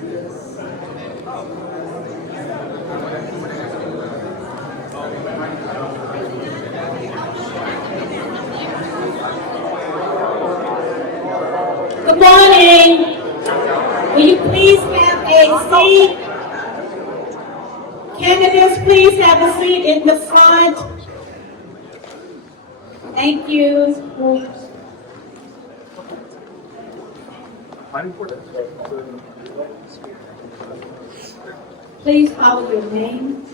Good morning. Will you please have a seat? Candidates, please have a seat in the front. Thank you. Please call your name.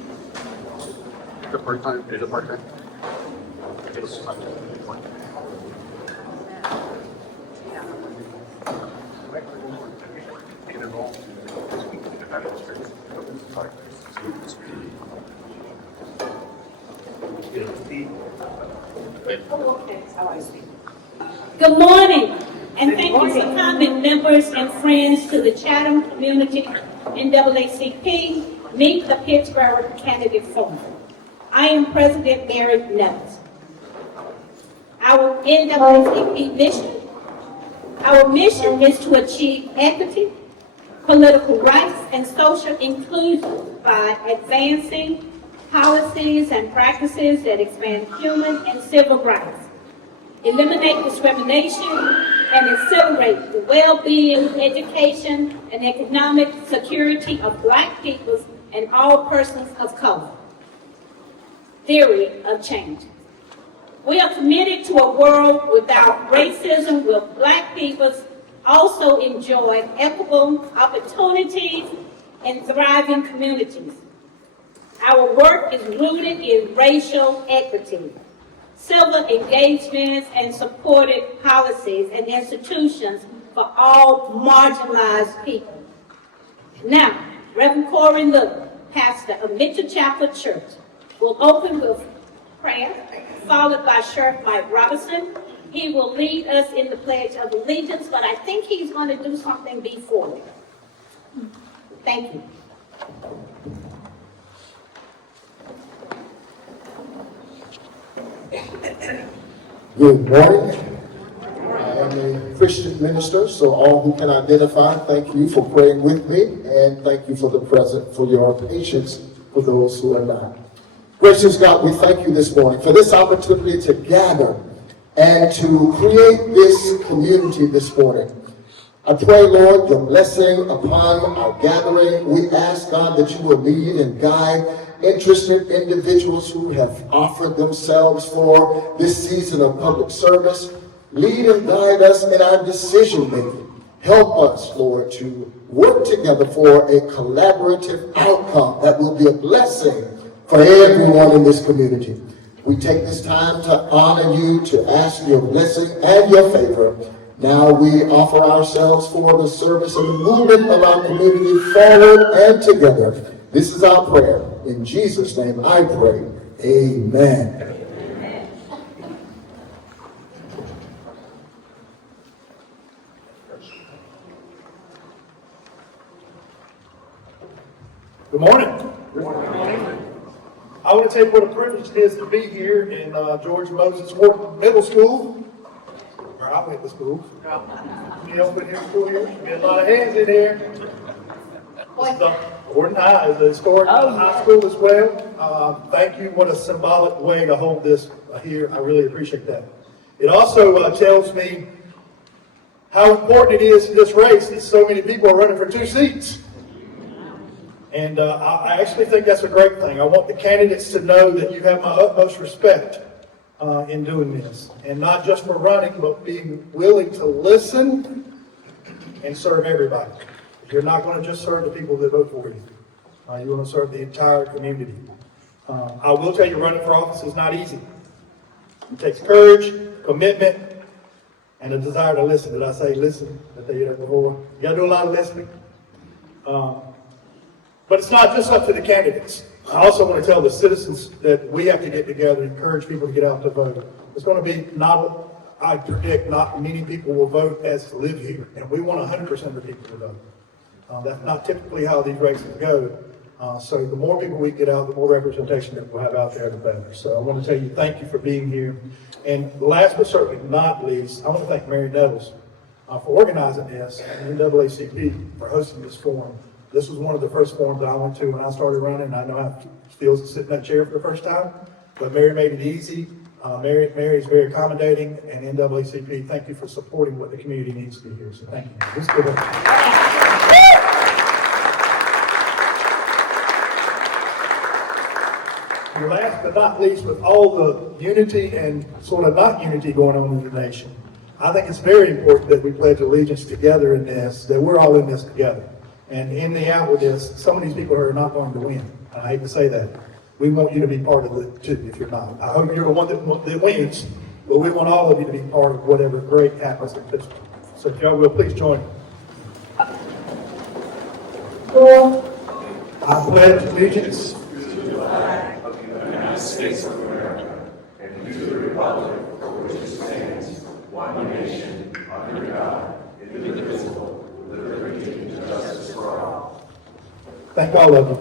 Is it part-time? Is it part-time? Good morning, and thank you for coming, members and friends, to the Chatham Community NAACP Meet the Pittsboro Candidate Forum. I am President Mary Nevis. Our NAACP mission is to achieve equity, political rights, and social inclusion by advancing policies and practices that expand human and civil rights, eliminate discrimination, and accelerate the well-being, education, and economic security of Black peoples and all persons of color. Theory of change. We are committed to a world without racism, where Black peoples also enjoy equitable opportunities and thriving communities. Our work is rooted in racial equity, civil engagements, and supported policies and institutions for all marginalized people. Now, Reverend Corey Little, pastor of Mitchell Chapel Church, will open with prayer, followed by Sheriff Mike Robinson. He will lead us in the Pledge of Allegiance, but I think he's going to do something before. Thank you. Good morning. I am a Christian minister, so all who can identify, thank you for praying with me, and thank you for your patience for those who are not. Gracious God, we thank you this morning for this opportunity to gather and to create this community this morning. I pray, Lord, your blessing upon our gathering. We ask, God, that you will lead and guide interested individuals who have offered themselves for this season of public service. Lead and guide us in our decision making. Help us, Lord, to work together for a collaborative outcome that will be a blessing for everyone in this community. We take this time to honor you, to ask your blessing and your favor. Now we offer ourselves for the service and the movement of our community forward and together. This is our prayer. In Jesus' name I pray. Amen. Good morning. Good morning. I want to tell you what a privilege it is to be here in George Moses Wharton Middle School, where I went to school. Anybody else been here before here? Be a lot of hands in here. Wharton High is a historic high school as well. Thank you. What a symbolic way to hold this here. I really appreciate that. It also tells me how important it is in this race that so many people are running for 2 seats. And I actually think that's a great thing. I want the candidates to know that you have my utmost respect in doing this. And not just for running, but being willing to listen and serve everybody. You're not going to just serve the people that vote for you. You want to serve the entire community. I will tell you, running for office is not easy. It takes courage, commitment, and a desire to listen. Did I say listen? Did I tell you that before? You got to do a lot of listening. But it's not just up to the candidates. I also want to tell the citizens that we have to get together and encourage people to get out to vote. It's going to be I predict not many people will vote as live here. And we want 100% of the people to vote. That's not typically how these races go. So the more people we get out, the more representation that we'll have out there, the better. So I want to tell you thank you for being here. And last but certainly not least, I want to thank Mary Nettles for organizing this, and NAACP for hosting this forum. This was one of the first forums I went to when I started running. I know how it feels to sit in that chair for the first time, but Mary made it easy. Mary is very accommodating, and NAACP, thank you for supporting what the community needs to hear. So thank you. Let's give it. And last but not least, with all the unity and sort of not unity going on in the nation, I think it's very important that we pledge allegiance together in this, that we're all in this together. And in the out with this, some of these people are not going to win. And I hate to say that. We want you to be part of it too, if you're not. I hope you're the one that wins, but we want all of you to be part of whatever great happens in Pittsburgh. So if y'all will, please join me. I pledge allegiance United States of America and to the republic for which it stands, one nation, under God, indivisible, with liberty and justice for all. Thank all of you.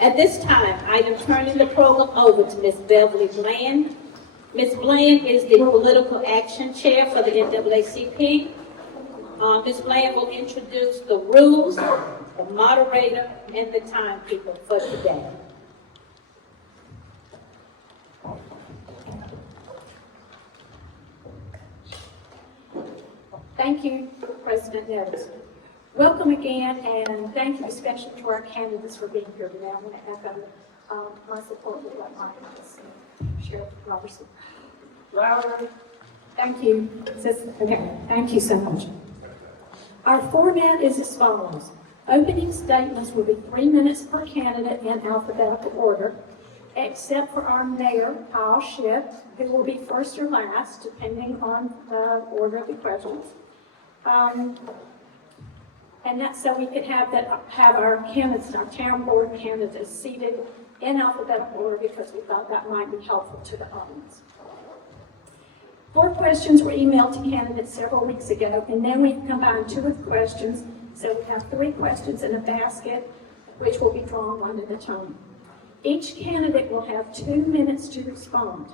At this time, I am turning the program over to Ms. Beverly Bland. Ms. Bland is the Political Action Chair for the NAACP. Ms. Bland will introduce the rules, the moderator, and the timekeeper for today. Thank you, President Nettles. Welcome again, and thank you especially to our candidates for being here today. I want to echo my support with what Mike and Sheriff Robertson. Louder. Thank you. Okay, thank you so much. Our format is as follows. Opening statements will be 3 minutes per candidate in alphabetical order, except for our mayor, Paul Schiff, who will be first or last, depending on the order of the questions. And that's so we could have our candidates, our town board candidates seated in alphabetical order because we thought that might be helpful to the audience. 4 questions were emailed to candidates several weeks ago, and then we've combined 2 of the questions, so we have 3 questions in a basket, which will be drawn one at a time. Each candidate will have 2 minutes to respond.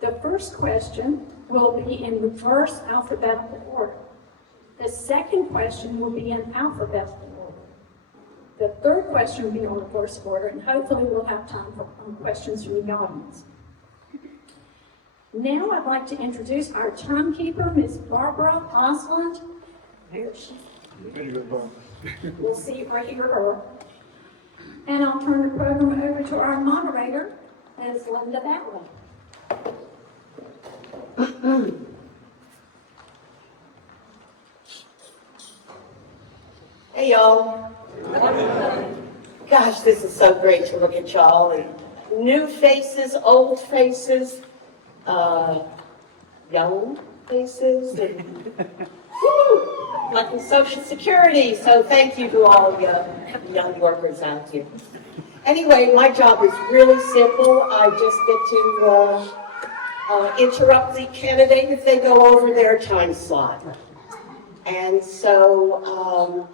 The first question will be in reverse alphabetical order. The second question will be in alphabetical order. The third question will be in reverse order, and hopefully we'll have time for questions from the audience. Now I'd like to introduce our timekeeper, Ms. Barbara Osland. There she is. We'll see if I hear her. And I'll turn the program over to our moderator, Ms. Linda Batley. Hey y'all. Gosh, this is so great to look at y'all, and new faces, old faces, young faces, and like in Social Security. So thank you to all the young workers out here. Anyway, my job is really simple. I just get to interrupt the candidate if they go over their time slot. And so,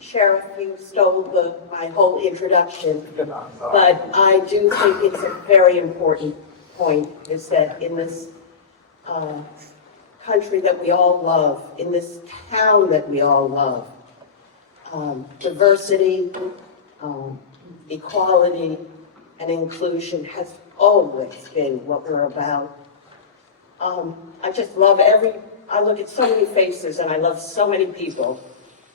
Sheriff, you stole my whole introduction, but I do think it's a very important point, is that in this country that we all love, in this town that we all love, diversity, equality, and inclusion has always been what we're about. I just love I look at so many faces and I love so many people.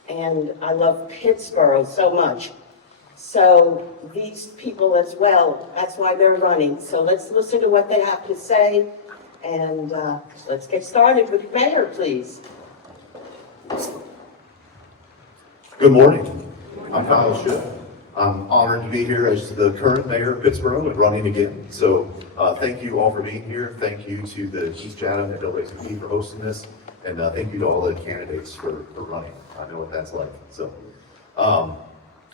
And I love Pittsboro so much. So these people as well, that's why they're running. So let's listen to what they have to say, and let's get started with the mayor, please. Good morning. I'm Kyle Schiff. I'm honored to be here as the current mayor of Pittsboro and running again. So thank you all for being here. Thank you to the East Chatham and NAACP for hosting this. And thank you to all the candidates for running. I know what that's like. So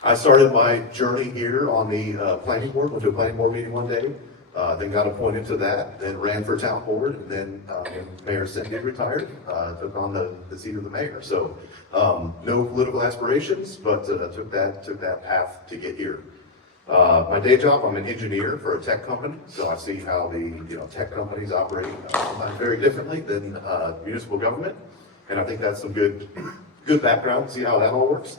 I started my journey here on the planning board, went to a planning board meeting one day, then got appointed to that, then ran for town board, and then when Mayor Cindy retired, took on the seat of the mayor. So no political aspirations, but took that path to get here. My day job, I'm an engineer for a tech company, so I see how the tech companies operate sometimes very differently than municipal government, and I think that's some good background to see how that all works.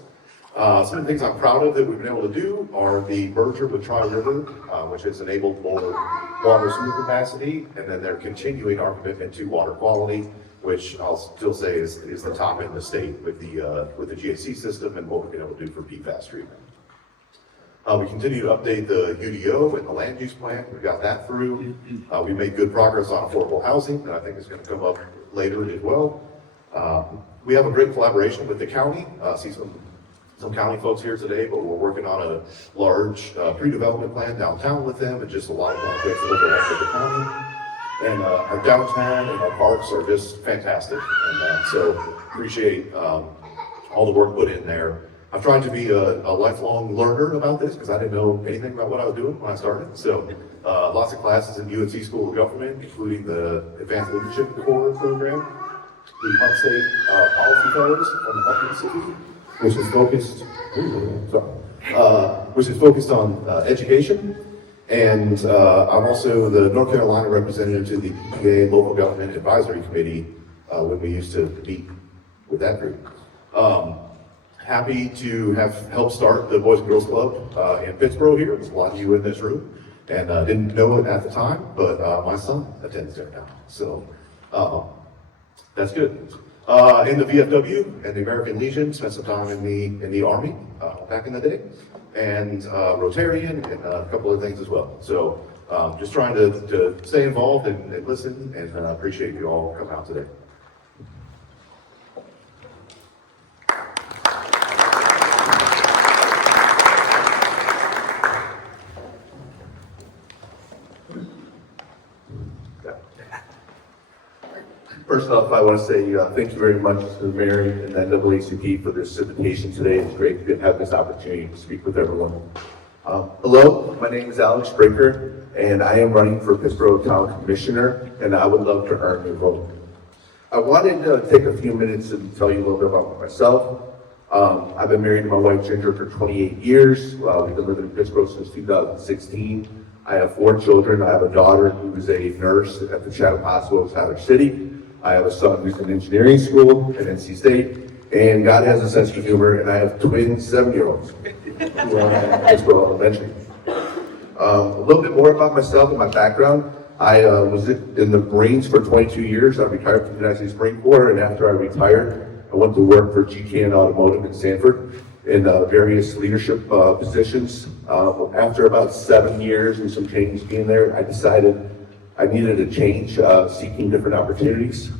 Some of the things I'm proud of that we've been able to do are the merger with Tri-River, which has enabled more water sewer capacity, and then they're continuing our commitment to water quality, which I'll still say is the top in the state with the GAC system and what we've been able to do for PFAS treatment. We continue to update the UDO and the land use plan. We got that through. We made good progress on affordable housing, and I think it's going to come up later as well. We have a great collaboration with the county. See some county folks here today, but we're working on a large pre-development plan downtown with them, and just a lot of projects overlap with the county. And our downtown and our parks are just fantastic, and so appreciate all the work put in there. I've tried to be a lifelong learner about this because I didn't know anything about what I was doing when I started. So lots of classes in UNC School of Government, including the Advanced Leadership Core program, the Upstate Policy Fellows from the Hunt Institute, which is focused on education. And I'm also the North Carolina representative to the EPA Local Government Advisory Committee when we used to meet with that group. Happy to have helped start the Boys and Girls Club in Pittsboro here. There's a lot of you in this room, and didn't know it at the time, but my son attends there now, so that's good. In the VFW and the American Legion, spent some time in the Army back in the day, and Rotarian and a couple of things as well. So just trying to stay involved and listen, and appreciate you all coming out today. First off, I want to say thank you very much to the mayor and NAACP for this invitation today. It's great to have this opportunity to speak with everyone. Hello, my name is Alex Breaker, and I am running for Pittsboro Town Commissioner, and I would love to earn your vote. I wanted to take a few minutes and tell you a little bit about myself. I've been married to my wife Ginger for 28 years. We've been living in Pittsboro since 2016. I have 4 children. I have a daughter who is a nurse at the Chatham Hospital in Tyler City. I have a son who's in engineering school at NC State, and God has a sense of humor, and I have twin 7-year-olds who are at Pittsboro Elementary. A little bit more about myself and my background. I was in the Marines for 22 years. I retired from the United States Marine Corps, and after I retired, I went to work for GKN Automotive in Sanford in various leadership positions. After about 7 years and some change being there, I decided I needed a change, seeking different opportunities.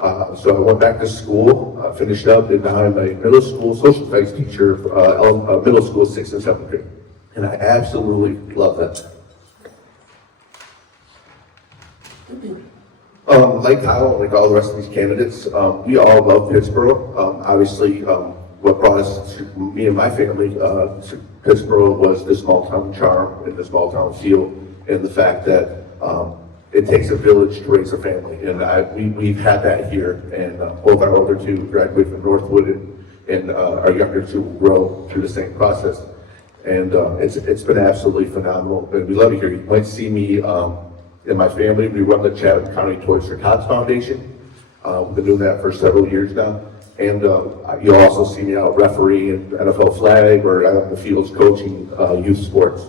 So I went back to school, finished up, and now I'm a middle school social studies teacher, middle school 6th and 7th grade. And I absolutely love that. Like Kyle, like all the rest of these candidates, we all love Pittsboro. Obviously, what brought us, to me and my family, to Pittsboro was the small town charm and the small town feel, and the fact that it takes a village to raise a family, and we've had that here. And both our older 2 graduate from Northwood, and our younger 2 will grow through the same process. And it's been absolutely phenomenal, and we love it here. You might see me and my family. We run the Chatham County Toys for Tots Foundation. We've been doing that for several years now. And you'll also see me out refereeing NFL flag or out on the fields coaching youth sports.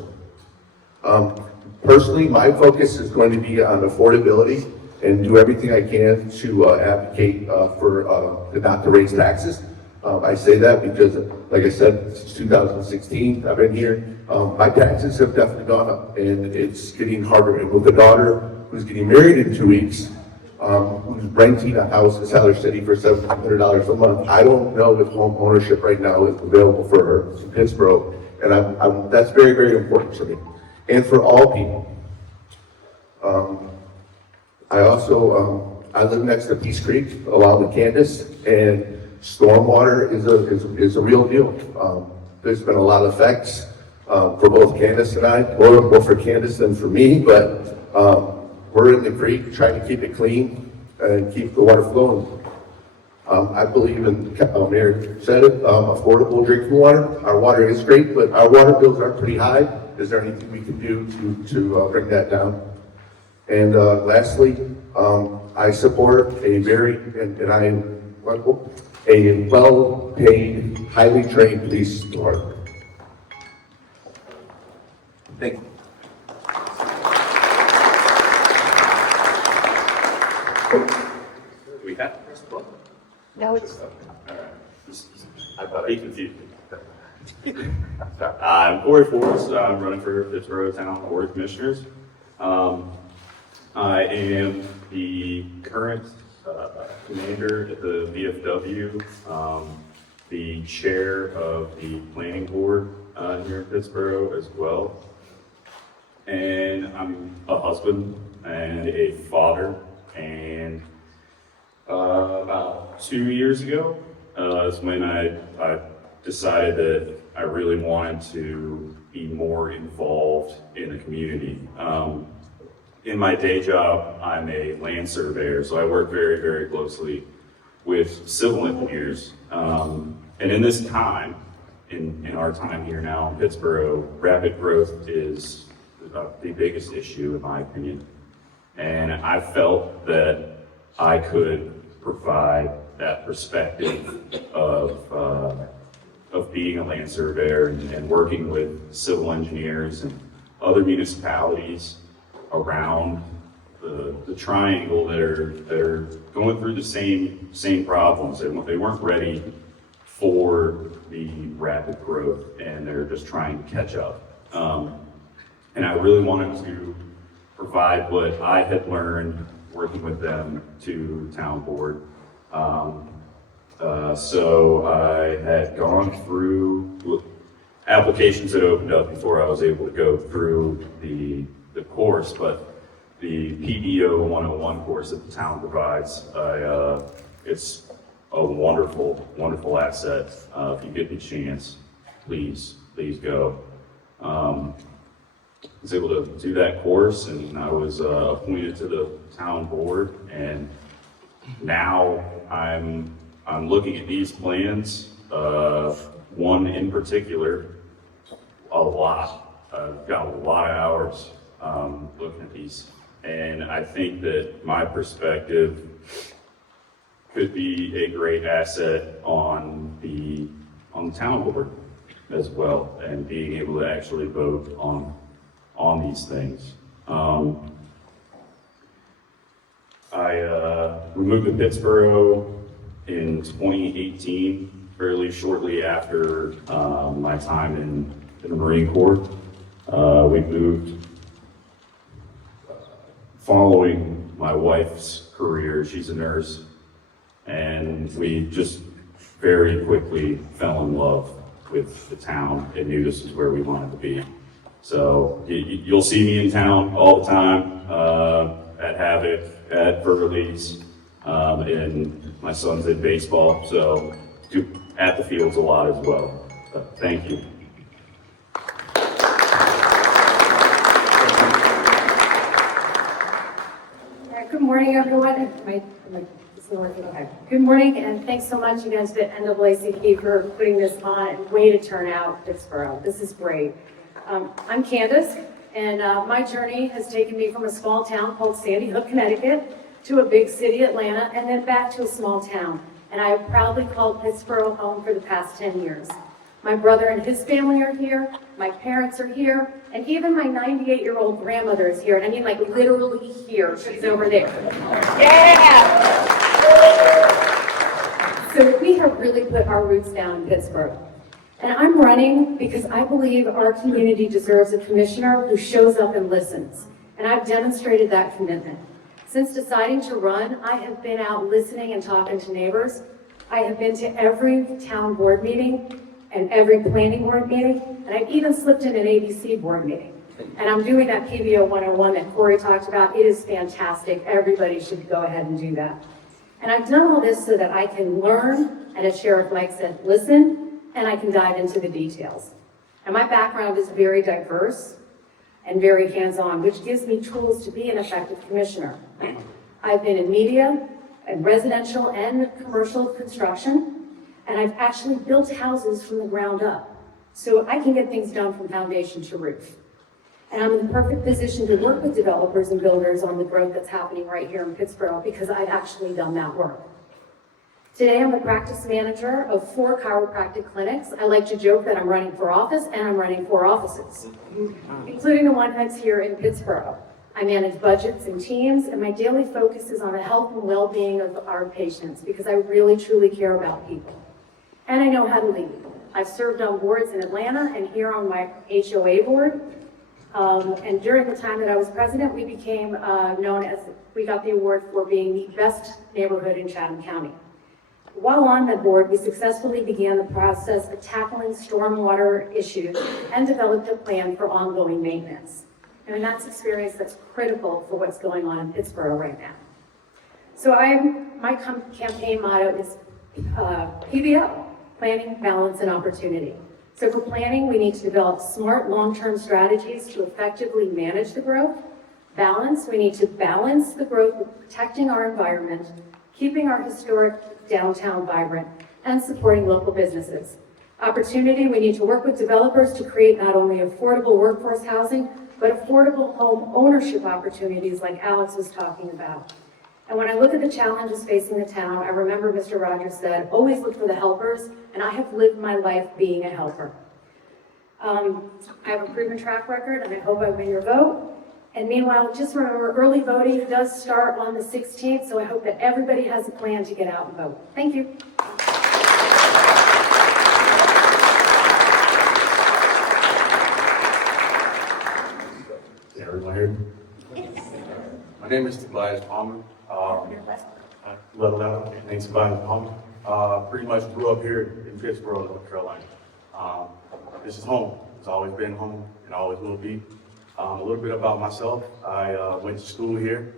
Personally, my focus is going to be on affordability and do everything I can to advocate for not to raise taxes. I say that because, like I said, since 2016, I've been here. My taxes have definitely gone up, and it's getting harder. And with a daughter who's getting married in 2 weeks, who's renting a house in Tyler City for $700 a month, I don't know if home ownership right now is available for her in Pittsboro, and that's very, very important to me, and for all people. I also I live next to Peace Creek along with Candace, and stormwater is a real deal. There's been a lot of effects for both Candace and I, more for Candace than for me, but we're in the creek trying to keep it clean and keep the water flowing. I believe in, Mayor said it, affordable drinking water. Our water is great, but our water bills are pretty high. Is there anything we can do to bring that down? And lastly, I support a well-paid, highly trained police department. Thank you. We have to press the button. No, it's, I thought I confused me. I'm Corey Forrest. I'm running for Pittsboro Town Board of Commissioners. I am the current commander at the VFW, the chair of the planning board here in Pittsboro as well. And I'm a husband and a father. And about 2 years ago is when I decided that I really wanted to be more involved in the community. In my day job, I'm a land surveyor, so I work very, very closely with civil engineers. And in this time, in our time here now in Pittsboro, rapid growth is the biggest issue in my opinion. And I felt that I could provide that perspective of being a land surveyor and working with civil engineers and other municipalities around the triangle that are going through the same problems. They weren't ready for the rapid growth and they're just trying to catch up. And I really wanted to provide what I had learned working with them to town board. So I had gone through applications that opened up before I was able to go through the course, but the PBO 101 course that the town provides, it's a wonderful, wonderful asset. If you get the chance, please go. I was able to do that course and I was appointed to the town board, and now I'm looking at these plans, one in particular, a lot. I've got a lot of hours looking at these, and I think that my perspective could be a great asset on the town board as well, and being able to actually vote on these things. We moved to Pittsboro in 2018, fairly shortly after my time in the Marine Corps. We moved following my wife's career. She's a nurse, and we just very quickly fell in love with the town and knew this is where we wanted to be. So you'll see me in town all the time, at Havoc, at Burley's, and my son's in baseball, so at the fields a lot as well. But thank you. Good morning, everyone. Good morning, and thanks so much again to the NAACP for putting this on, and way to turn out Pittsboro. This is great. I'm Candace, and my journey has taken me from a small town called Sandy Hook, Connecticut, to a big city, Atlanta, and then back to a small town. And I have proudly called Pittsboro home for the past 10 years. My brother and his family are here, my parents are here, and even my 98-year-old grandmother is here. And I mean like literally here, she's over there. Yeah! So we have really put our roots down in Pittsboro. And I'm running because I believe our community deserves a commissioner who shows up and listens. And I've demonstrated that commitment. Since deciding to run, I have been out listening and talking to neighbors. I have been to every town board meeting and every planning board meeting, and I've even slipped in an ABC board meeting. And I'm doing that PBO 101 that Corey talked about. It is fantastic. Everybody should go ahead and do that. And I've done all this so that I can learn, and as Sheriff Mike said, listen, and I can dive into the details. And my background is very diverse and very hands-on, which gives me tools to be an effective commissioner. I've been in media, in residential and commercial construction, and I've actually built houses from the ground up. So I can get things done from foundation to roof. And I'm in the perfect position to work with developers and builders on the growth that's happening right here in Pittsboro because I've actually done that work. Today, I'm the practice manager of 4 chiropractic clinics. I like to joke that I'm running for office, and I'm running 4 offices, including the one that's here in Pittsboro. I manage budgets and teams, and my daily focus is on the health and well-being of our patients because I really, truly care about people. And I know how to lead. I've served on boards in Atlanta and here on my HOA board. And during the time that I was president, we became we got the award for being the best neighborhood in Chatham County. While on the board, we successfully began the process of tackling stormwater issues and developed a plan for ongoing maintenance. And that's experience that's critical for what's going on in Pittsboro right now. So my campaign motto is PBO, Planning, Balance, and Opportunity. So for planning, we need to develop smart long-term strategies to effectively manage the growth. Balance, we need to balance the growth with protecting our environment, keeping our historic downtown vibrant, and supporting local businesses. Opportunity, we need to work with developers to create not only affordable workforce housing, but affordable home ownership opportunities like Alex was talking about. And when I look at the challenges facing the town, I remember Mr. Rogers said, always look for the helpers, and I have lived my life being a helper. I have a proven track record, and I hope I win your vote. And meanwhile, just remember, early voting does start on the 16th, so I hope that everybody has a plan to get out and vote. Thank you. Is everyone here? My name is Tobias Palmer. My name's Tobias Palmer. Pretty much grew up here in Pittsboro, North Carolina. This is home. It's always been home and always will be. A little bit about myself. I went to school here,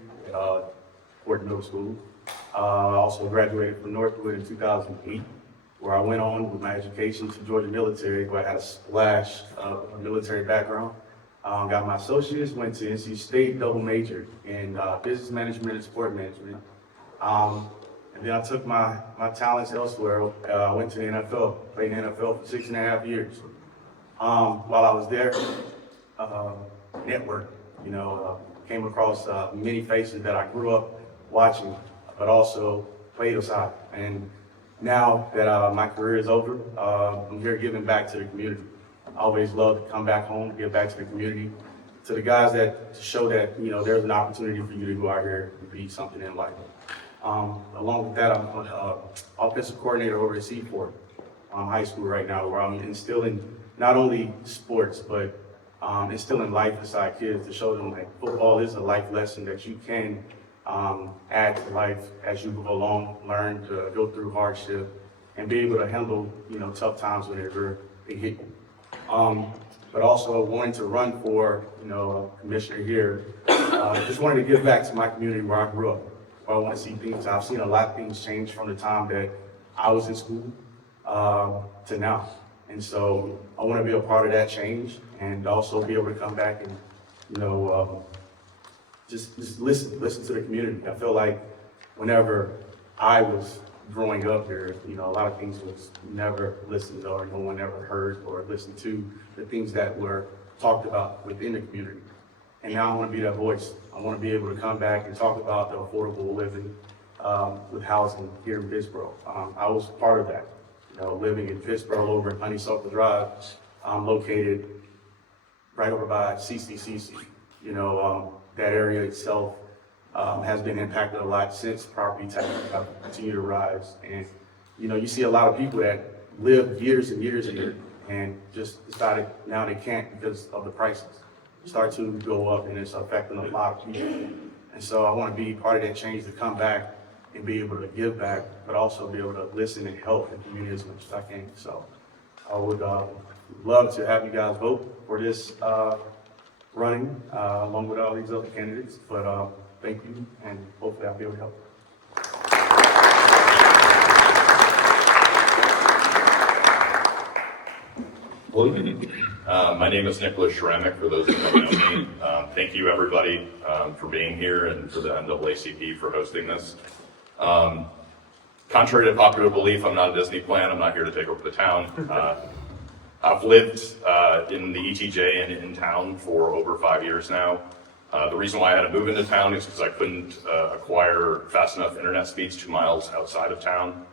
Fort Middle School. I also graduated from Northwood in 2008, where I went on with my education to Georgia Military, where I had a splash of a military background. Got my associates, went to NC State, double majored in business management and sport management. And then I took my talents elsewhere. I went to the NFL, played in the NFL for 6.5 years. While I was there, network, came across many faces that I grew up watching, but also played aside. And now that my career is over, I'm here giving back to the community. I always love to come back home, give back to the community, to the guys to show that, there's an opportunity for you to go out here and be something in life. Along with that, I'm an offensive coordinator over at Seaport High School right now, where I'm instilling not only sports, but instilling life inside kids to show them that football is a life lesson that you can add to life as you go along, learn to go through hardship, and be able to handle, tough times whenever they hit you. But also wanting to run for, commissioner here, just wanted to give back to my community where I grew up. Where I want to see things. I've seen a lot of things change from the time that I was in school to now. And so I want to be a part of that change and also be able to come back and, just listen to the community. I feel like whenever I was growing up here, a lot of things was never listened or no one ever heard or listened to the things that were talked about within the community. And now I want to be that voice. I want to be able to come back and talk about the affordable living with housing here in Pittsboro. I was part of that. Living in Pittsboro over in Honeysuckle Drive, located right over by CCCC. That area itself has been impacted a lot since property taxes have continued to rise. And, you see a lot of people that lived years and years and just decided now they can't because of the prices start to go up, and it's affecting a lot of people. And so I want to be part of that change to come back and be able to give back, but also be able to listen and help the community as much as I can. So I would love to have you guys vote for this running along with all these other candidates. But thank you, and hopefully I'll be able to help. My name is Nicholas Shramick, for those who don't know me. Thank you, everybody, for being here and for the NAACP for hosting this. Contrary to popular belief, I'm not a Disney plan. I'm not here to take over the town. I've lived in the ETJ and in town for over 5 years now. The reason why I had to move into town is because I couldn't acquire fast enough internet speeds 2 miles outside of town.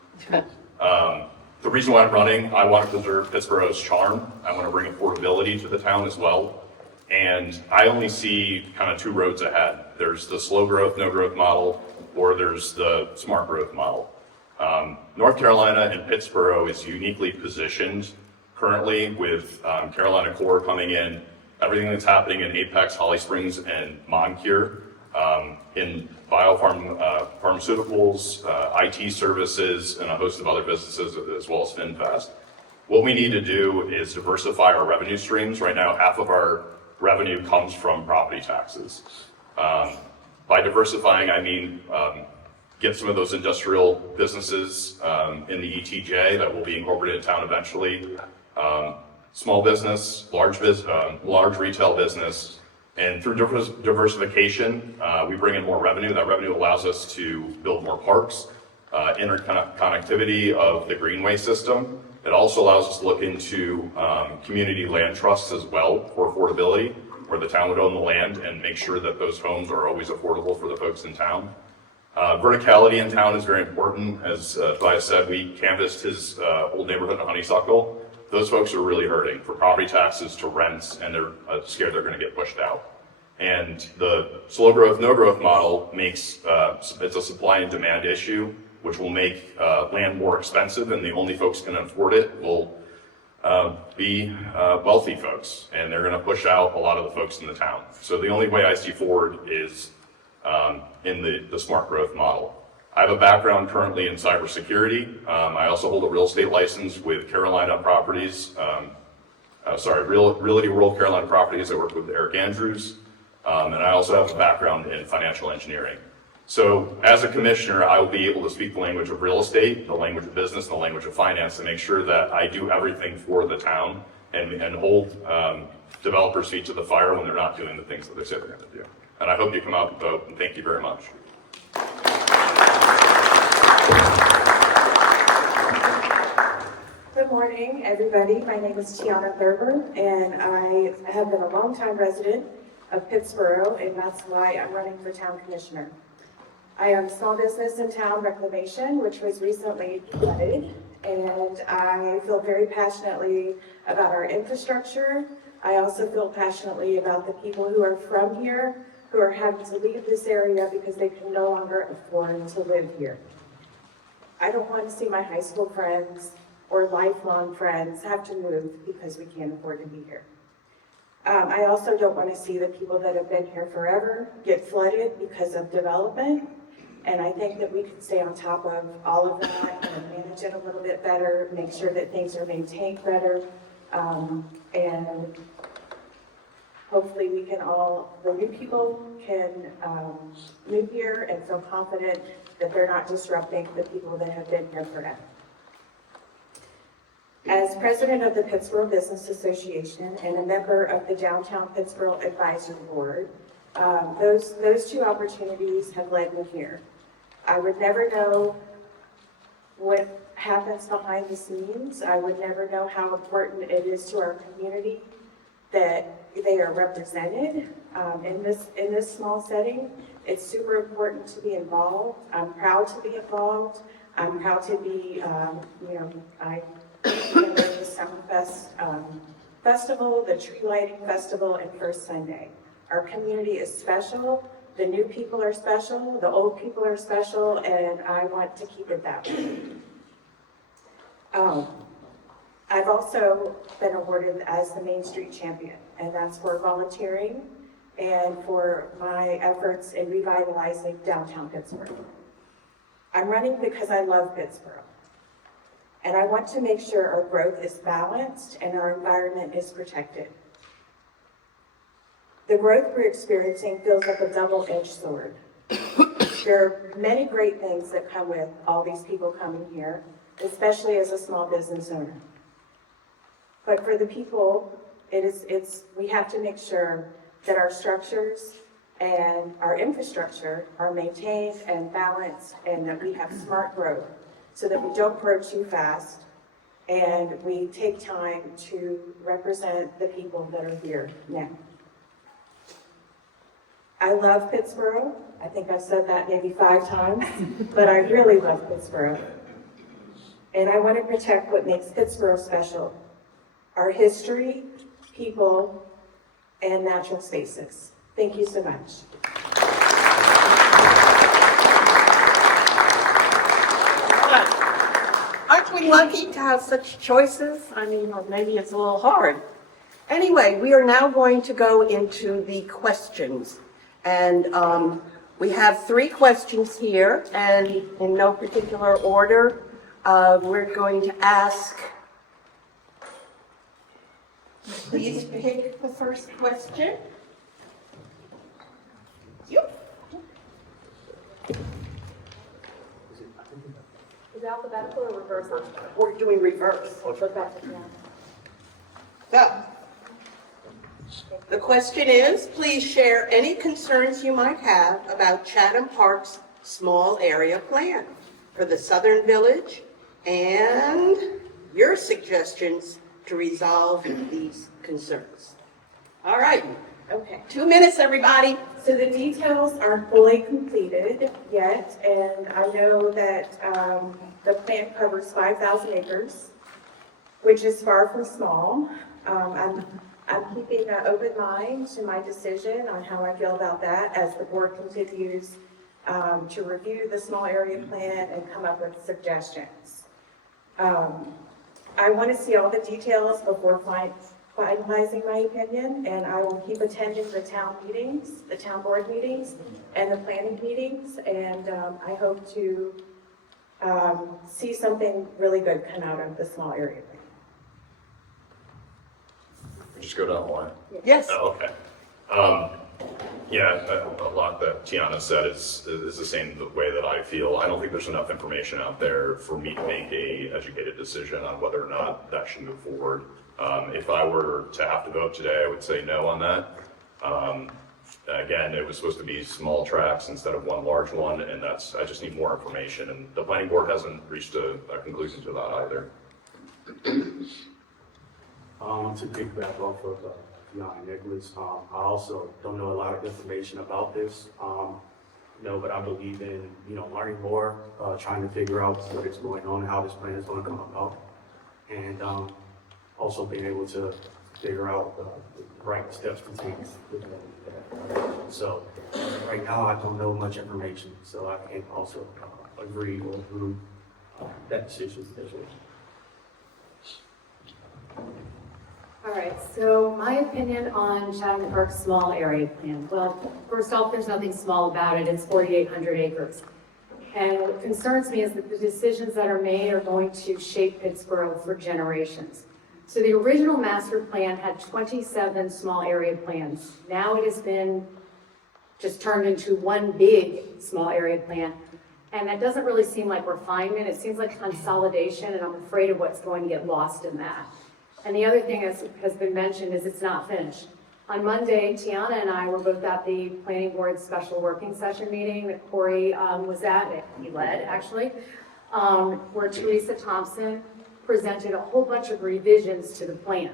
The reason why I'm running, I want to preserve Pittsboro's charm. I want to bring affordability to the town as well. And I only see kind of 2 roads ahead. There's the slow growth, no growth model, or there's the smart growth model. North Carolina and Pittsboro is uniquely positioned currently with Carolina Core coming in, everything that's happening in Apex, Holly Springs, and Moncure, in pharmaceuticals, IT services, and a host of other businesses, as well as FinFast. What we need to do is diversify our revenue streams. Right now, half of our revenue comes from property taxes. By diversifying, I mean get some of those industrial businesses in the ETJ that will be incorporated in town eventually. Small business, large retail business, and through diversification, we bring in more revenue. That revenue allows us to build more parks, interconnectivity of the greenway system. It also allows us to look into community land trusts as well for affordability, where the town would own the land and make sure that those homes are always affordable for the folks in town. Verticality in town is very important. As Tobias said, we canvassed his old neighborhood in Honeysuckle. Those folks are really hurting for property taxes to rents, and they're scared they're going to get pushed out. And the slow growth, no growth model makes it's a supply and demand issue, which will make land more expensive, and the only folks who can afford it will be wealthy folks, and they're going to push out a lot of the folks in the town. So the only way I see forward is in the smart growth model. I have a background currently in cybersecurity. I also hold a real estate license with Carolina Properties, Realty World Carolina Properties. I work with Eric Andrews, and I also have a background in financial engineering. So as a commissioner, I will be able to speak the language of real estate, the language of business, and the language of finance to make sure that I do everything for the town and hold developers' feet to the fire when they're not doing the things that they say they're going to do. And I hope you come out and vote, and thank you very much. Good morning, everybody. My name is Tiana Thurber, and I have been a longtime resident of Pittsboro, and that's why I'm running for town commissioner. I am small business in town reclamation, which was recently flooded, and I feel very passionately about our infrastructure. I also feel passionately about the people who are from here, who are having to leave this area because they can no longer afford to live here. I don't want to see my high school friends or lifelong friends have to move because we can't afford to be here. I also don't want to see the people that have been here forever get flooded because of development. And I think that we can stay on top of all of that and manage it a little bit better, make sure that things are maintained better. And hopefully we can the new people can move here and feel confident that they're not disrupting the people that have been here forever. As president of the Pittsboro Business Association and a member of the Downtown Pittsboro Advisory Board, those 2 opportunities have led me here. I would never know what happens behind the scenes. I would never know how important it is to our community that they are represented in this small setting. It's super important to be involved. I'm proud to be involved. I'm proud to be, I remember the Summerfest Festival, the Tree Lighting Festival, and First Sunday. Our community is special. The new people are special. The old people are special, and I want to keep it that way. I've also been awarded as the Main Street Champion, and that's for volunteering and for my efforts in revitalizing downtown Pittsboro. I'm running because I love Pittsboro, and I want to make sure our growth is balanced and our environment is protected. The growth we're experiencing feels like a double-edged sword. There are many great things that come with all these people coming here, especially as a small business owner. But for the people, we have to make sure that our structures and our infrastructure are maintained and balanced, and that we have smart growth so that we don't grow too fast and we take time to represent the people that are here now. I love Pittsboro. I think I've said that maybe 5 times, but I really love Pittsboro. And I want to protect what makes Pittsboro special: our history, people, and natural spaces. Thank you so much. Aren't we lucky to have such choices? I mean, or maybe it's a little hard. Anyway, we are now going to go into the questions. And we have 3 questions here, and in no particular order. We're going to ask, please pick the first question. You. Is it alphabetical or reverse alphabetical? We're doing reverse. So, the question is, please share any concerns you might have about Chatham Park's small area plan for the Southern Village and your suggestions to resolve these concerns. All right. Okay. 2 minutes, everybody. So the details aren't fully completed yet, and I know that the plan covers 5,000 acres, which is far from small. I'm keeping an open mind to my decision on how I feel about that as the board continues to review the small area plan and come up with suggestions. I want to see all the details before finalizing my opinion, and I will keep attending the town meetings, the town board meetings, and the planning meetings, and I hope to see something really good come out of the small area plan. Just go down the line. Yes. Oh, okay. Yeah, a lot that Tiana said is the same the way that I feel. I don't think there's enough information out there for me to make a educated decision on whether or not that should move forward. If I were to have to vote today, I would say no on that. Again, it was supposed to be small tracks instead of one large one, and I just need more information, and the planning board hasn't reached a conclusion to that either. To piggyback off of Tiana and Nicholas, I also don't know a lot of information about this, but I believe in, learning more, trying to figure out what is going on, how this plan is going to come about, and also being able to figure out the right steps to take. So right now, I don't know much information, so I can't also agree or approve that decision. All right, so my opinion on Chatham Park's small area plan. Well, first off, there's nothing small about it. It's 4,800 acres. And what concerns me is that the decisions that are made are going to shape Pittsboro for generations. So the original master plan had 27 small area plans. Now it has been just turned into one big small area plan. And that doesn't really seem like refinement. It seems like consolidation, and I'm afraid of what's going to get lost in that. And the other thing has been mentioned is it's not finished. On Monday, Tiana and I were both at the planning board special working session meeting that Corey was at, he led actually, where Teresa Thompson presented a whole bunch of revisions to the plan.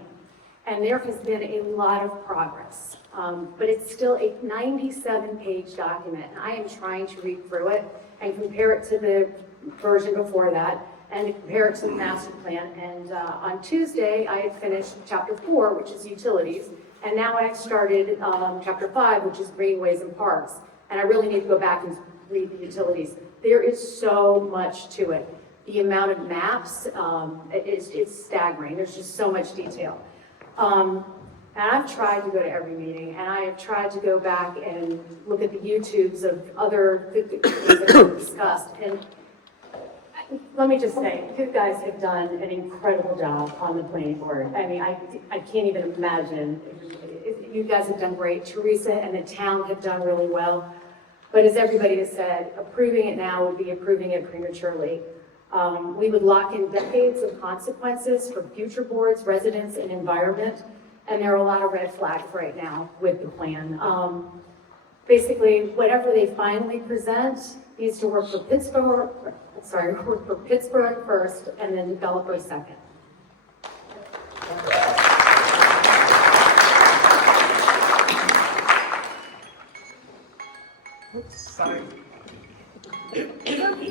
And there has been a lot of progress, but it's still a 97-page document. And I am trying to read through it and compare it to the version before that, and compare it to the master plan. And on Tuesday, I had finished chapter 4, which is utilities, and now I've started chapter 5, which is greenways and parks. And I really need to go back and read the utilities. There is so much to it. The amount of maps, it's staggering. There's just so much detail. And I've tried to go to every meeting, and I have tried to go back and look at the YouTubes of other things that we've discussed. And let me just say, you guys have done an incredible job on the planning board. I mean, I can't even imagine. You guys have done great. Teresa and the town have done really well. But as everybody has said, approving it now would be approving it prematurely. We would lock in decades of consequences for future boards, residents, and environment. And there are a lot of red flags right now with the plan. basically, whatever they finally present needs to work for Pittsburgh, work for Pittsburgh first and then developer second. You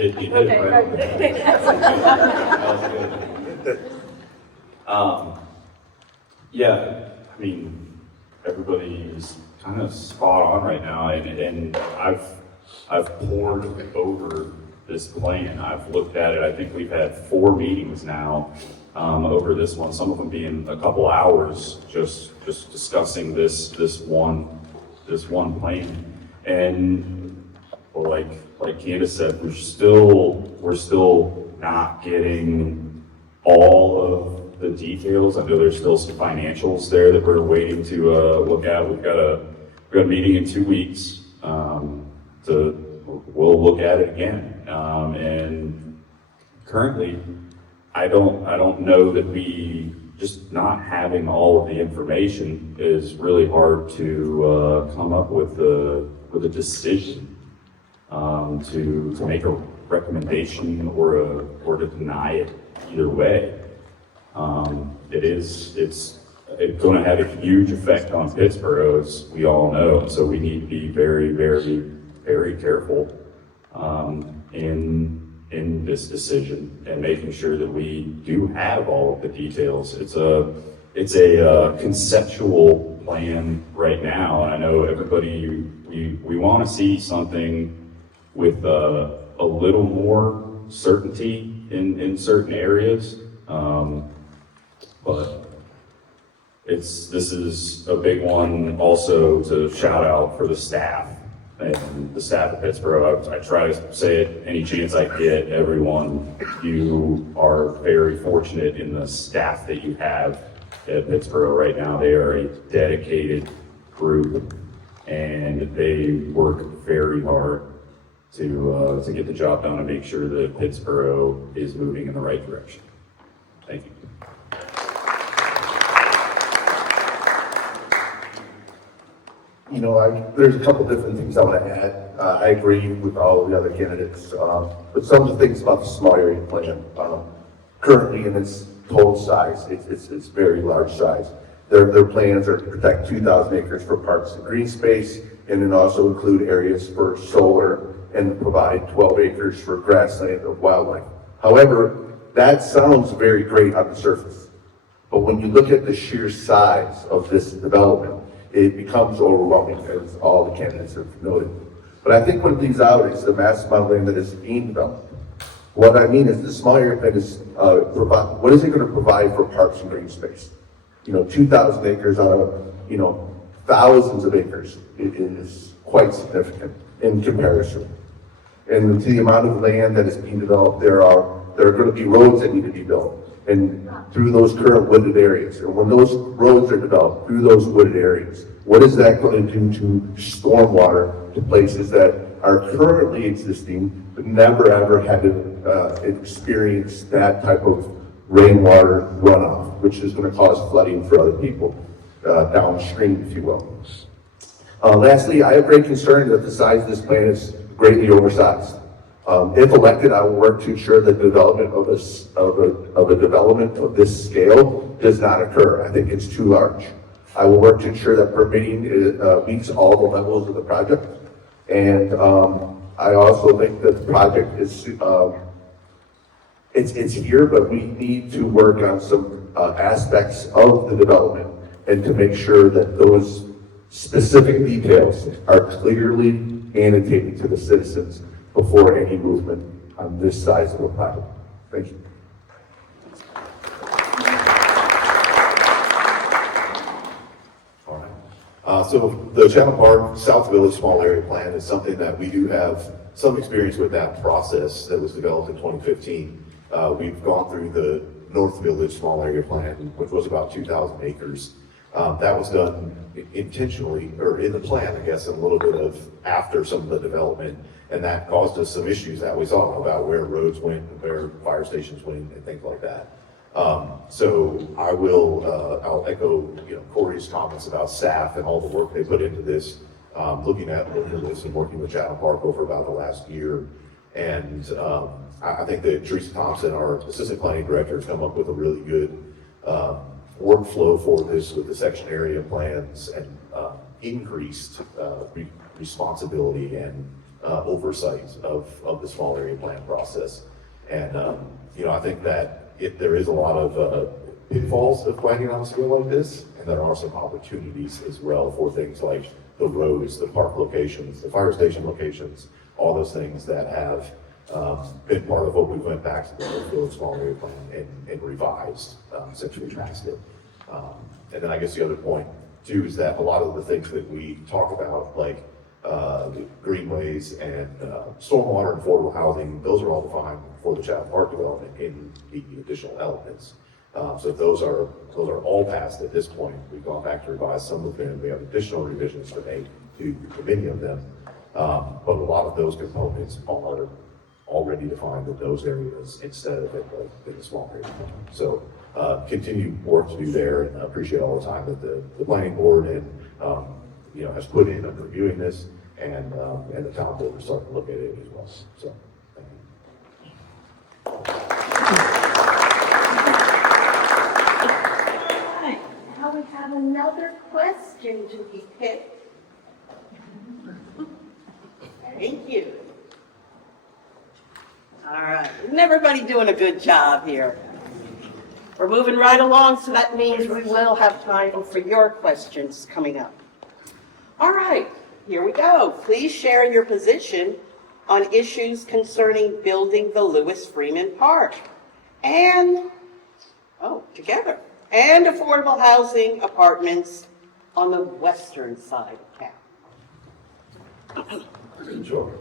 hit it right. That was good. Yeah, I mean, everybody is kind of spot on right now, and I've pored over this plan. I've looked at it. I think we've had 4 meetings now over this one. Some of them being a couple hours, just discussing this one plan. And like Candace said, we're still not getting all of the details. I know there's still some financials there that we're waiting to look at. We've got a meeting in 2 weeks. We'll look at it again. And currently, I don't know that we just not having all of the information is really hard to come up with a decision to make a recommendation or to deny it either way. It's going to have a huge effect on Pittsboro, as we all know. So we need to be very, very, very careful in this decision and making sure that we do have all of the details. It's a conceptual plan right now, and I know everybody we want to see something with a little more certainty in certain areas, but this is a big one also to shout out for the staff and the staff of Pittsboro. I try to say it any chance I get. Everyone, you are very fortunate in the staff that you have at Pittsboro right now. They are a dedicated group and they work very hard to get the job done and make sure that Pittsboro is moving in the right direction. Thank you. You know, there's a couple different things I want to add. I agree with all the other candidates, but some of the things about the small area plan, currently in its total size, it's very large size. Their plans are to protect 2,000 acres for parks and green space, and then also include areas for solar and provide 12 acres for grassland of wildlife. However, that sounds very great on the surface, but when you look at the sheer size of this development, it becomes overwhelming, as all the candidates have noted. But I think what it leaves out is the massive amount of land that is being developed. What I mean is the small area plan is what is it going to provide for parks and green space? 2,000 acres out of, thousands of acres. It is quite significant in comparison. And to the amount of land that is being developed, there are going to be roads that need to be built. And through those current wooded areas, and when those roads are developed through those wooded areas, what is that going to do to stormwater to places that are currently existing but never ever had to experience that type of rainwater runoff, which is going to cause flooding for other people downstream, if you will. Lastly, I have great concern that the size of this plan is greatly oversized. If elected, I will work to ensure that the development of a development of this scale does not occur. I think it's too large. I will work to ensure that permitting meets all the levels of the project. And I also think that the project is it's here, but we need to work on some aspects of the development and to make sure that those specific details are clearly annotated to the citizens before any movement on this size of a project. Thank you. All right. So the Chapel Park South Village Small Area Plan is something that we do have some experience with that process that was developed in 2015. We've gone through the North Village Small Area Plan, which was about 2,000 acres. That was done intentionally, or in the plan, I guess, a little bit of after some of the development, and that caused us some issues that we saw about where roads went, and where fire stations went, and things like that. So I'll echo Corey's comments about staff and all the work they put into this. looking at this and working with Chatham Park over about the last year. And I think that Teresa Thompson, our assistant planning director, has come up with a really good workflow for this with the section area plans and increased responsibility and oversight of the small area plan process. And I think that there is a lot of pitfalls of planning on a scale like this, and there are some opportunities as well for things like the roads, the park locations, the fire station locations, all those things that have been part of what we went back to the Northfield Small Area Plan and revised since we passed it. And then I guess the other point too is that a lot of the things that we talk about, like the greenways and stormwater and affordable housing, those are all defined for the Chatham Park development in the additional elements. So those are all passed at this point. We've gone back to revise some of them. We have additional revisions to make to many of them. But a lot of those components are already defined in those areas instead of in the small area. So continued work to do there, and I appreciate all the time that the planning board and has put in on reviewing this, and the town board is starting to look at it as well. So thank you. All right, now we have another question to be picked. Thank you. All right, isn't everybody doing a good job here? We're moving right along, so that means we will have time for your questions coming up. All right, here we go. Please share your position on issues concerning building the Lewis Freeman Park and affordable housing apartments on the western side of town. Sure.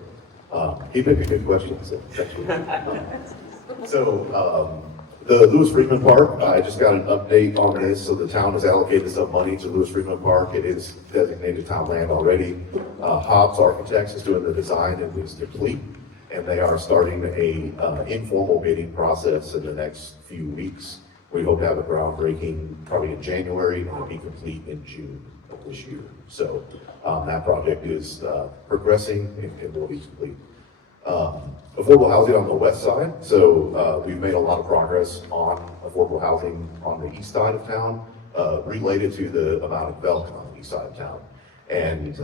He picked a good question. So the Lewis Freeman Park, I just got an update on this. So the town has allocated some money to Lewis Freeman Park. It is designated town land already. Hobbs Architects is doing the design and is complete. And they are starting a informal bidding process in the next few weeks. We hope to have a groundbreaking probably in January and be complete in June of this year. So that project is progressing and will be complete. Affordable housing on the west side. So we've made a lot of progress on affordable housing on the east side of town, related to the amount of development on the east side of town. And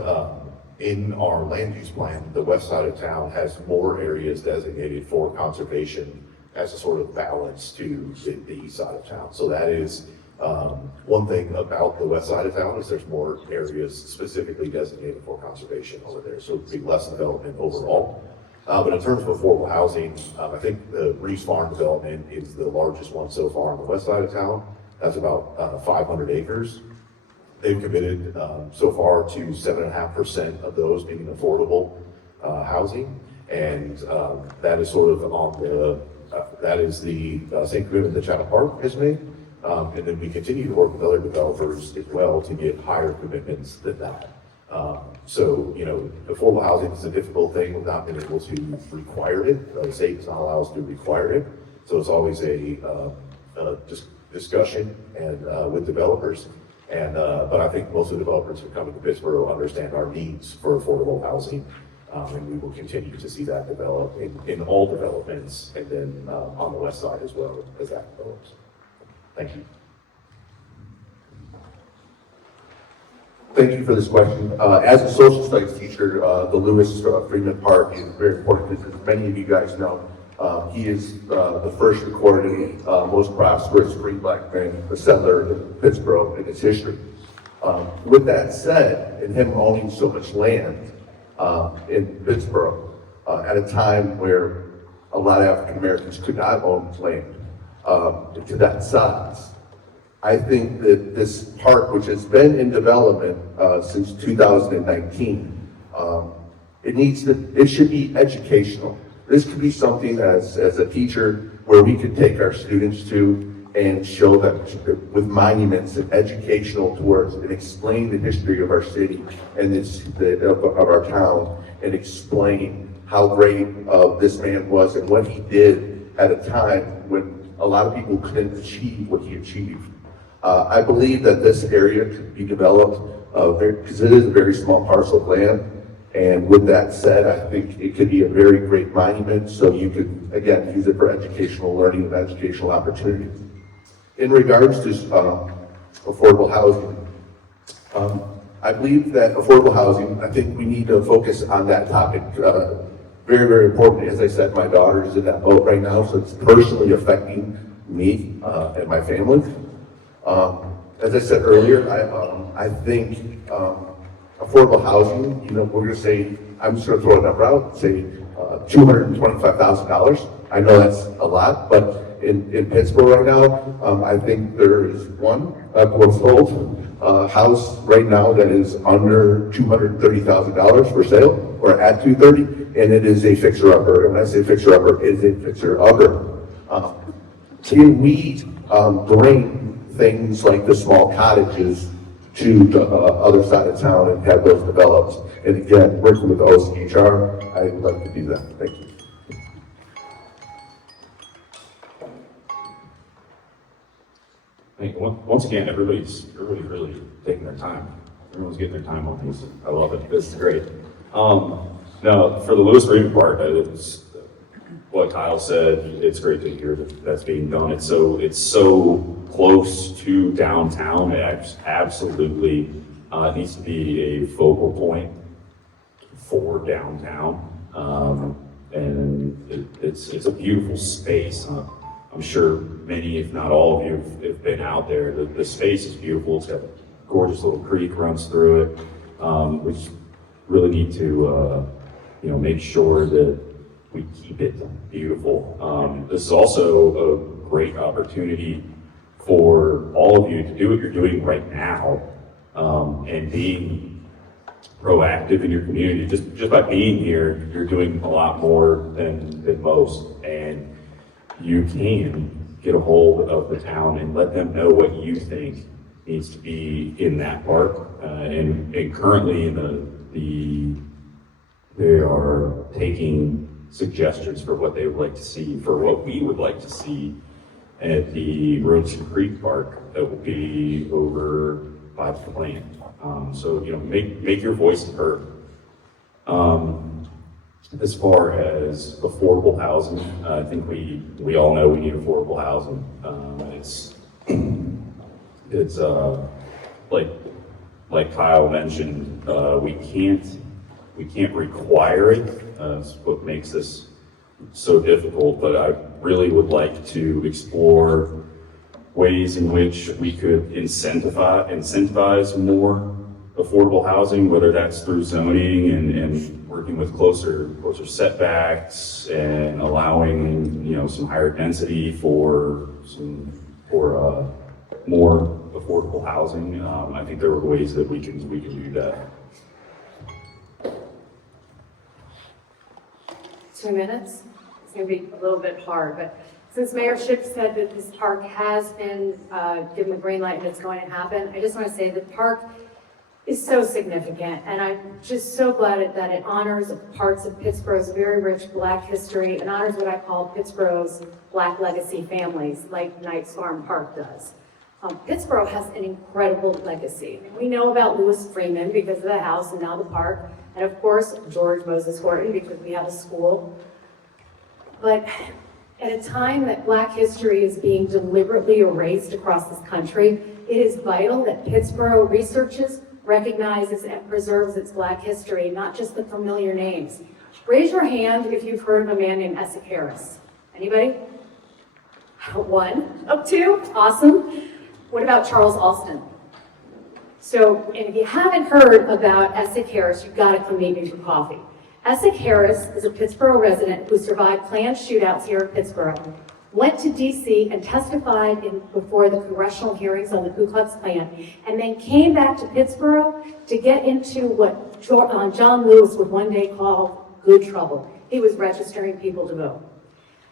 in our land use plan, the west side of town has more areas designated for conservation as a sort of balance to the east side of town. So that is one thing about the west side of town is there's more areas specifically designated for conservation over there. So it'd be less development overall. But in terms of affordable housing, I think the Reese Farm development is the largest one so far on the west side of town. That's about 500 acres. They've committed so far to 7.5% of those being affordable housing. And that is sort of on the, that is the same commitment that Chatham Park has made. And then we continue to work with other developers as well to get higher commitments than that. So, affordable housing is a difficult thing. We've not been able to require it. The state does not allow us to require it. So it's always a discussion and with developers. And but I think most of the developers who come into Pittsboro understand our needs for affordable housing. And we will continue to see that develop in all developments, and then on the west side as well as that develops. Thank you. Thank you for this question. As a social studies teacher, the Lewis Freeman Park is very important because, as many of you guys know, he is the first recorded most prosperous free black man, a settler in Pittsboro in its history. With that said, and him owning so much land in Pittsboro at a time where a lot of African Americans could not own land to that size, I think that this park, which has been in development since 2019, it should be educational. This could be something as a teacher where we could take our students to and show them with monuments and educational tours and explain the history of our city and of our town, and explain how great this man was and what he did at a time when a lot of people couldn't achieve what he achieved. I believe that this area could be developed, because it is a very small parcel of land. And with that said, I think it could be a very great monument, so you could, again, use it for educational learning and educational opportunities. In regards to affordable housing, I believe that affordable housing, I think we need to focus on that topic. Very, very important. As I said, my daughter is in that boat right now, so it's personally affecting me and my family. As I said earlier, I think affordable housing, you know, we're going to say, I'm just going to throw a number out, say $225,000. I know that's a lot, but in Pittsboro right now, I think there is one house right now that is under $230,000 for sale, or at $230,000, and it is a fixer-upper. And when I say fixer-upper, it is a fixer-upper. Can we bring things like the small cottages to the other side of town and have those developed? And again, working with OCHR, I would like to do that. Thank you. I think once again, everybody's really taking their time. Everyone's getting their time on these. I love it. This is great. Now, for the Lewis Freeman part, it's what Kyle said. It's great to hear that that's being done. It's so close to downtown. It absolutely needs to be a focal point for downtown. And it's a beautiful space. I'm sure many, if not all of you, have been out there. The space is beautiful. It's got a gorgeous little creek runs through it. We just really need to, make sure that we keep it beautiful. This is also a great opportunity for all of you to do what you're doing right now, and being proactive in your community. Just by being here, you're doing a lot more than most, and you can get a hold of the town and let them know what you think needs to be in that park. And currently, they are taking suggestions for what they would like to see, for what we would like to see at the Robeson Creek Park that will be over by the plant. So make your voice heard. As far as affordable housing, I think we all know we need affordable housing. It's like Kyle mentioned, we can't require it. That's what makes this so difficult. But I really would like to explore ways in which we could incentivize more affordable housing, whether that's through zoning and working with closer setbacks and allowing some higher density for more affordable housing. I think there are ways that we can do that. 2 minutes. It's going to be a little bit hard, but since Mayor Schiff said that this park has been given the green light and it's going to happen, I just want to say the park is so significant, and I'm just so glad that it honors parts of Pittsboro's very rich Black history and honors what I call Pittsboro's Black legacy families, like Knights Farm Park does. Pittsboro has an incredible legacy. We know about Lewis Freeman because of the house and now the park, and of course George Moses Horton because we have a school. But at a time that Black history is being deliberately erased across this country, it is vital that Pittsboro researches, recognizes, and preserves its Black history, not just the familiar names. Raise your hand if you've heard of a man named Essex Harris. Anybody? 1, up 2, awesome. What about Charles Alston? So, and if you haven't heard about Essex Harris, you've got to come meet me for coffee. Essex Harris is a Pittsboro resident who survived planned shootouts here in Pittsboro, went to DC and testified before the congressional hearings on the Ku Klux Klan, and then came back to Pittsboro to get into what John Lewis would one day call good trouble. He was registering people to vote.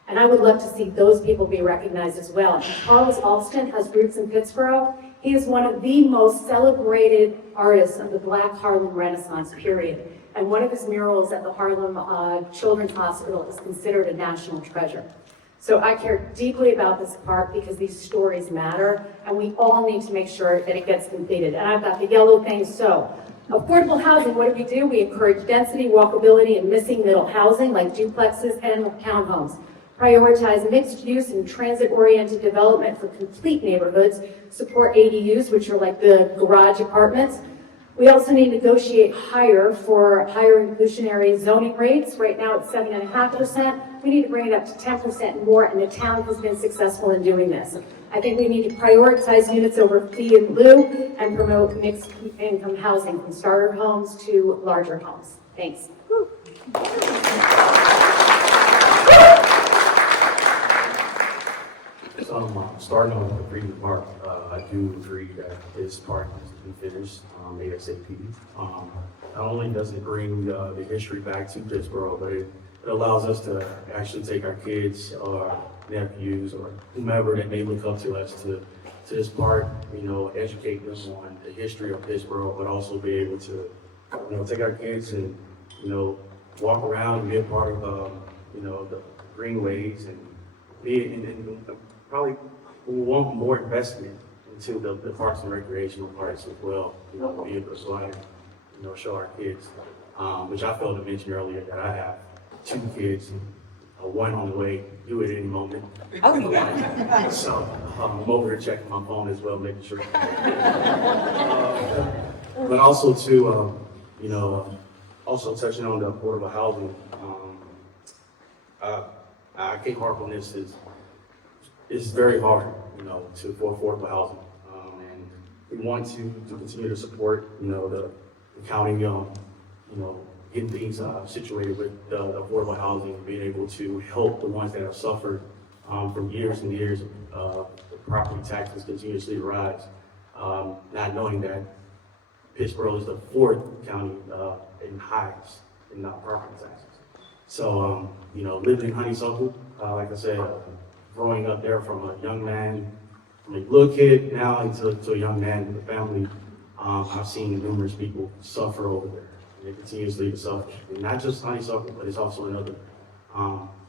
And I would love to see those people be recognized as well. And Charles Alston has roots in Pittsboro. He is one of the most celebrated artists of the Black Harlem Renaissance period. And one of his murals at the Harlem Children's Hospital is considered a national treasure. So I care deeply about this park because these stories matter, and we all need to make sure that it gets completed. And I've got the yellow thing, so affordable housing, what do? We encourage density, walkability, and missing middle housing like duplexes and townhomes. Prioritize mixed use and transit-oriented development for complete neighborhoods. Support ADUs, which are like the garage apartments. We also need to negotiate higher inclusionary zoning rates. Right now it's 7.5%. We need to bring it up to 10% and more, and the town has been successful in doing this. I think we need to prioritize units over fee and lieu and promote mixed income housing from starter homes to larger homes. Thanks. So starting on the Freedom Park, I do agree that this park needs to be finished ASAP. Not only does it bring the history back to Pittsboro, but it allows us to actually take our kids or nephews or whomever that may look up to us to this park, educate them on the history of Pittsboro, but also be able to, take our kids and, walk around and be a part of, the greenways and probably we want more investment into the parks and recreational parks as well. Be able to go out and show our kids, which I failed to mention earlier that I have 2 kids, one on the way, due at any moment. Oh, yeah. So I'm over here checking my phone as well, making sure. But also too, also touching on the affordable housing. I can't harp on this. It's very hard, for affordable housing, and we want to continue to support, the county, getting things situated with the affordable housing, being able to help the ones that have suffered from years and years of property taxes continuously rise, not knowing that Pittsboro is the 4th county in highest in property taxes. So, living in Honeysuckle, like I said, growing up there from a young man, from a little kid now into a young man with a family, I've seen numerous people suffer over there. And they continuously to suffer. And not just Honeysuckle, but it's also in other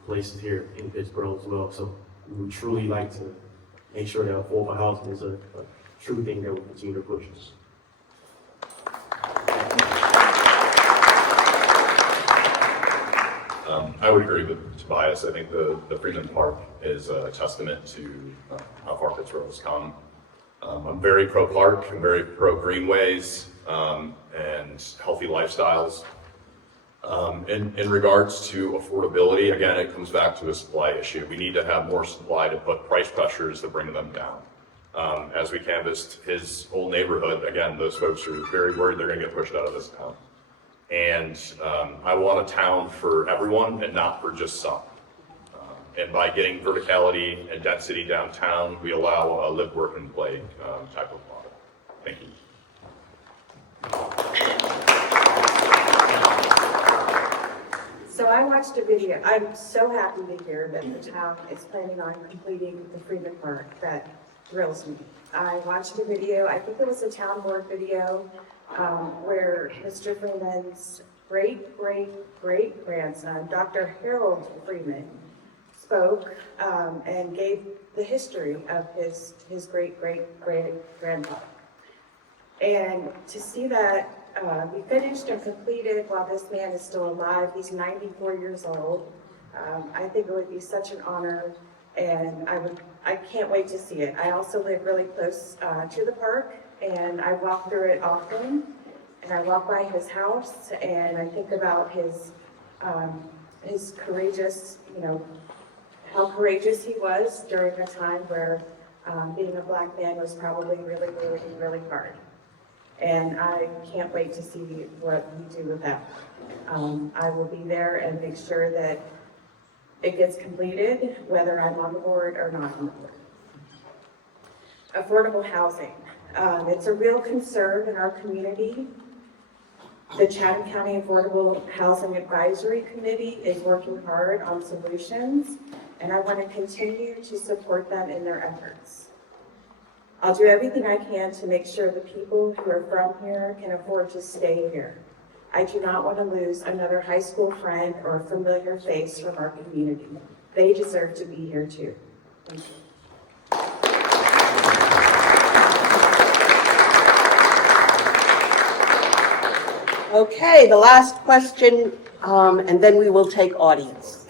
places here in Pittsboro as well. So we would truly like to make sure that affordable housing is a true thing that we continue to push. I would agree with Tobias. I think the Freedom Park is a testament to how far Pittsboro has come. I'm very pro-park, I'm very pro-greenways and healthy lifestyles. In regards to affordability, again, it comes back to a supply issue. We need to have more supply to put price pressures to bring them down. As we canvassed his old neighborhood, again, those folks are very worried they're going to get pushed out of this town. And I want a town for everyone and not for just some. And by getting verticality and density downtown, we allow a live, work, and play type of model. Thank you. So I watched a video. I'm so happy to hear that the town is planning on completing the Freedom Park. That thrills me. I watched a video, I think it was a town board video, where Mr. Freeman's great-great-great-grandson, Dr. Harold Freeman, spoke and gave the history of his great-great-great-grandfather. And to see that be finished and completed while this man is still alive, he's 94 years old, I think it would be such an honor, and I can't wait to see it. I also live really close to the park, and I walk through it often, and I walk by his house, and I think about his courageous, how courageous he was during a time where being a Black man was probably really, really, really hard. And I can't wait to see what we do with that. I will be there and make sure that it gets completed, whether I'm on the board or not on the board. Affordable housing. It's a real concern in our community. The Chatham County Affordable Housing Advisory Committee is working hard on solutions, and I want to continue to support them in their efforts. I'll do everything I can to make sure the people who are from here can afford to stay here. I do not want to lose another high school friend or a familiar face from our community. They deserve to be here too. Thank you. Okay, the last question, and then we will take audience.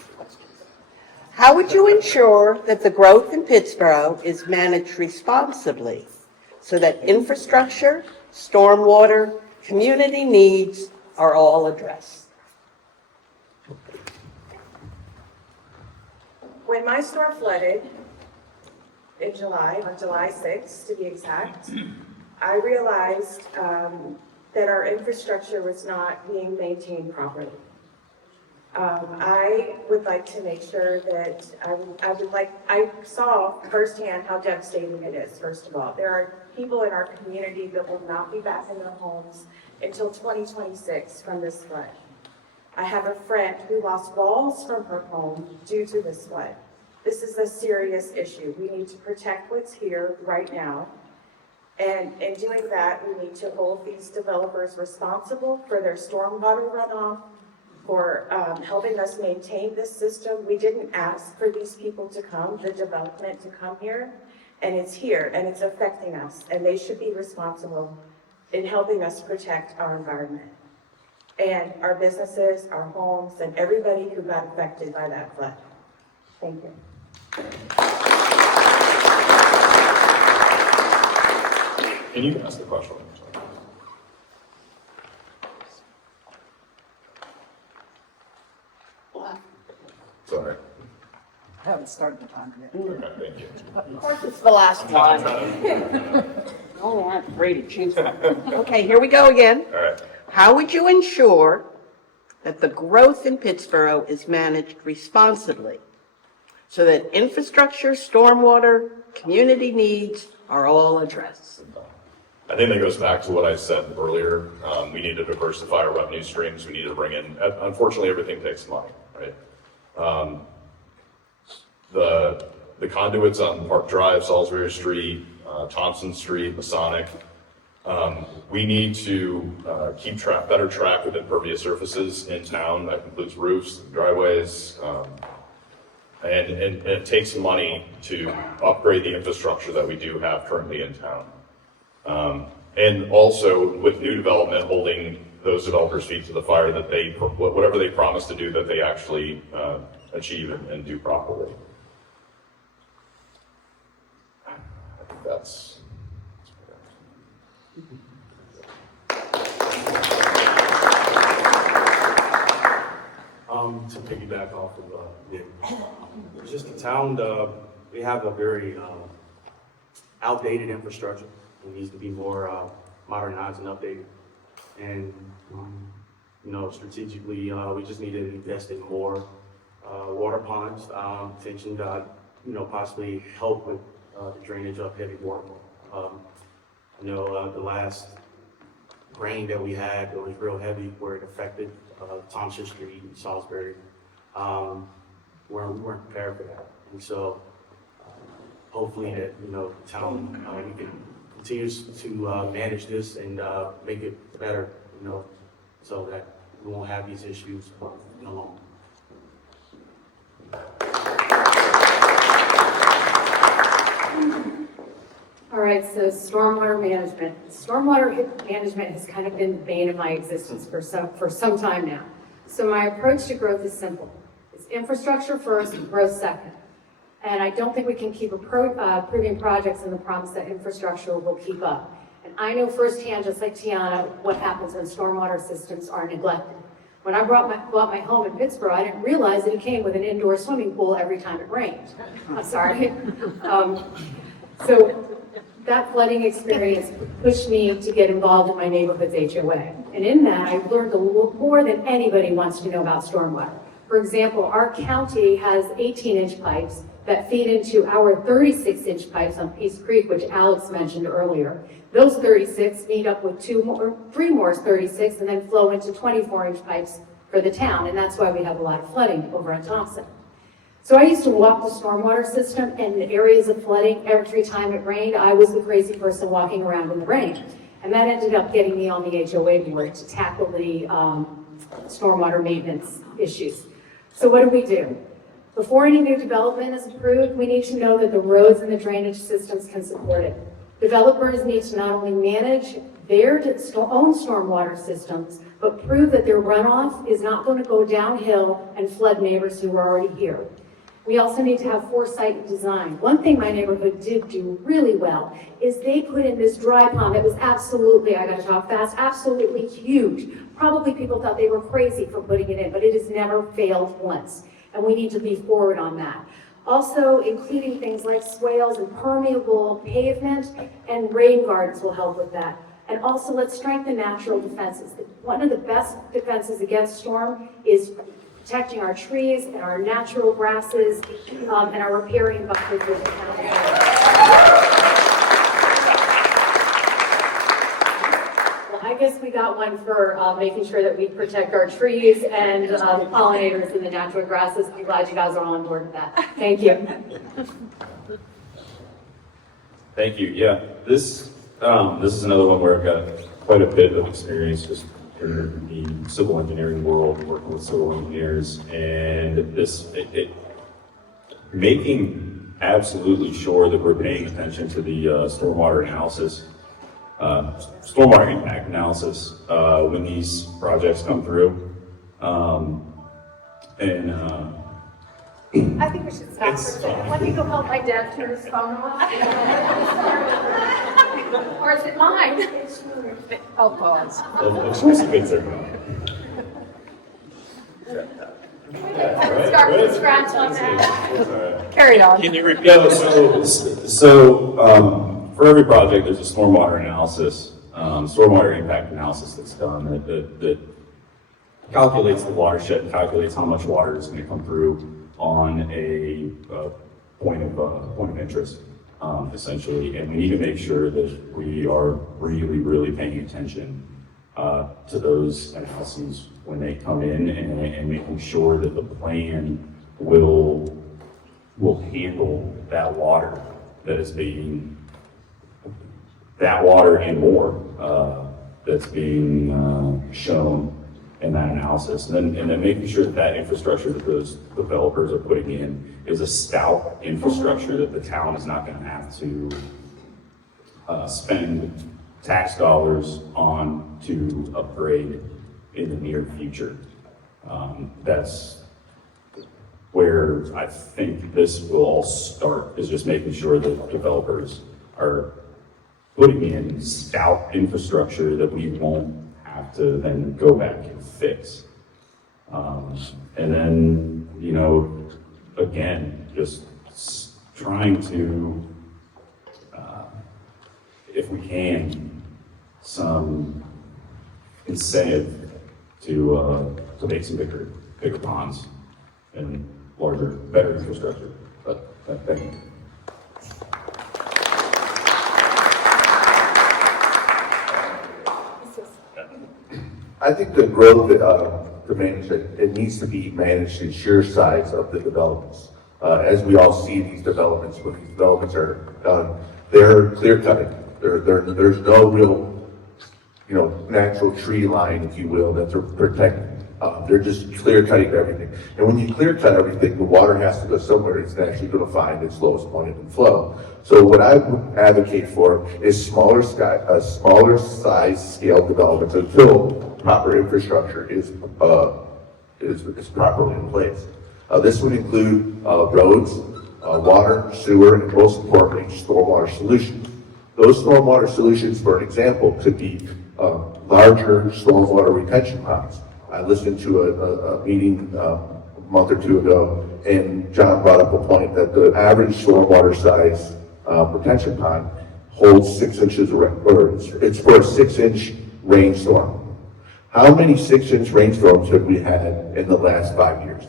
How would you ensure that the growth in Pittsboro is managed responsibly so that infrastructure, stormwater, community needs are all addressed? When my store flooded in July, on July 6th to be exact, I realized that our infrastructure was not being maintained properly. I would like to make sure that I saw firsthand how devastating it is, first of all. There are people in our community that will not be back in their homes until 2026 from this flood. I have a friend who lost walls from her home due to this flood. This is a serious issue. We need to protect what's here right now. And in doing that, we need to hold these developers responsible for their stormwater runoff, for helping us maintain this system. We didn't ask for these people to come, the development to come here, and it's here, and it's affecting us, and they should be responsible in helping us protect our environment and our businesses, our homes, and everybody who got affected by that flood. Thank you. Can you ask the question? Sorry. I haven't started the time yet. Okay, thank you. Of course, it's the last one. Oh, I'm afraid to choose one. Okay, here we go again. All right. How would you ensure that the growth in Pittsboro is managed responsibly so that infrastructure, stormwater, community needs are all addressed? I think that goes back to what I said earlier. We need to diversify our revenue streams. We need to bring in, unfortunately, everything takes money, right? The conduits on Park Drive, Salisbury Street, Thompson Street, Masonic, we need to keep better track with impervious surfaces in town. That includes roofs, driveways, and it takes money to upgrade the infrastructure that we do have currently in town. And also with new development, holding those developers' feet to the fire that they, whatever they promise to do, that they actually achieve and do properly. I think that's. To piggyback off of Nick, just the town, we have a very outdated infrastructure. It needs to be more modernized and updated. And, you know, strategically, we just need to invest in more water ponds, attention to, you know, possibly help with the drainage of heavy water. You know, the last rain that we had, it was real heavy where it affected Thompson Street and Salisbury. We weren't prepared for that. And so hopefully that, you know, the town, we can continue to manage this and make it better, you know, so that we won't have these issues no longer. All right, so stormwater management. Stormwater management has kind of been the bane of my existence for some time now. So my approach to growth is simple. It's infrastructure first and growth second. And I don't think we can keep approving projects in the promise that infrastructure will keep up. And I know firsthand, just like Tiana, what happens when stormwater systems are neglected. When I bought my home in Pittsboro, I didn't realize that it came with an indoor swimming pool every time it rained. I'm sorry. So that flooding experience pushed me to get involved in my neighborhood's HOA. And in that, I've learned more than anybody wants to know about stormwater. For example, our county has 18-inch pipes that feed into our 36-inch pipes on Peace Creek, which Alex mentioned earlier. Those 36 meet up with 3 more 36 and then flow into 24-inch pipes for the town. And that's why we have a lot of flooding over on Thompson. So I used to walk the stormwater system, and in areas of flooding, every time it rained, I was the crazy person walking around in the rain. And that ended up getting me on the HOA board to tackle the stormwater maintenance issues. So what do? Before any new development is approved, we need to know that the roads and the drainage systems can support it. Developers need to not only manage their own stormwater systems, but prove that their runoff is not going to go downhill and flood neighbors who are already here. We also need to have foresight and design. One thing my neighborhood did do really well is they put in this dry pond that was absolutely, I gotta talk fast, absolutely huge. Probably people thought they were crazy for putting it in, but it has never failed once. And we need to be forward on that. Also, including things like swales and permeable pavement and rain gardens will help with that. And also, let's strengthen natural defenses. One of the best defenses against storm is protecting our trees and our natural grasses and our riparian buffers with the county. Well, I guess we got one for making sure that we protect our trees and pollinators and the natural grasses. I'm glad you guys are on board with that. Thank you. Thank you. Yeah, this is another one where I've got quite a bit of experience just in the civil engineering world, working with civil engineers, and making absolutely sure that we're paying attention to the stormwater analysis, stormwater impact analysis when these projects come through, I think we should stop for a second. Let me go help my dad turn his phone off. Or is it mine? I'll pause. Start from scratch on that. Carry on. Can you repeat? Yeah, so for every project, there's a stormwater analysis, stormwater impact analysis that's done that calculates the watershed, calculates how much water is going to come through on a point of interest, essentially. And we need to make sure that we are really, really paying attention to those analyses when they come in, and making sure that the plan will handle that water that is being, that water and more that's being shown in that analysis. And then making sure that that infrastructure that those developers are putting in is a stout infrastructure that the town is not going to have to spend tax dollars on to upgrade in the near future. That's where I think this will all start, is just making sure that developers are putting in stout infrastructure that we won't have to then go back and fix. And then, you know, again, just trying to, if we can, some incentive to make some bigger ponds and larger, better infrastructure. But thank you. I think the growth to manage it needs to be managed in sheer size of the developments. As we all see these developments, when these developments are done, they're clear cutting. There's no real, natural tree line, if you will, that they're protecting. They're just clear cutting everything. And when you clear cut everything, the water has to go somewhere. It's actually going to find its lowest point of flow. So what I would advocate for is smaller size scale developments until proper infrastructure is properly in place. This would include roads, water, sewer, and most importantly, stormwater solutions. Those stormwater solutions, for an example, could be larger stormwater retention ponds. I listened to a meeting a month or two ago, and John brought up a point that the average stormwater size retention pond holds 6 inches, or it's for a 6-inch rainstorm. How many 6-inch rainstorms have we had in the last 5 years?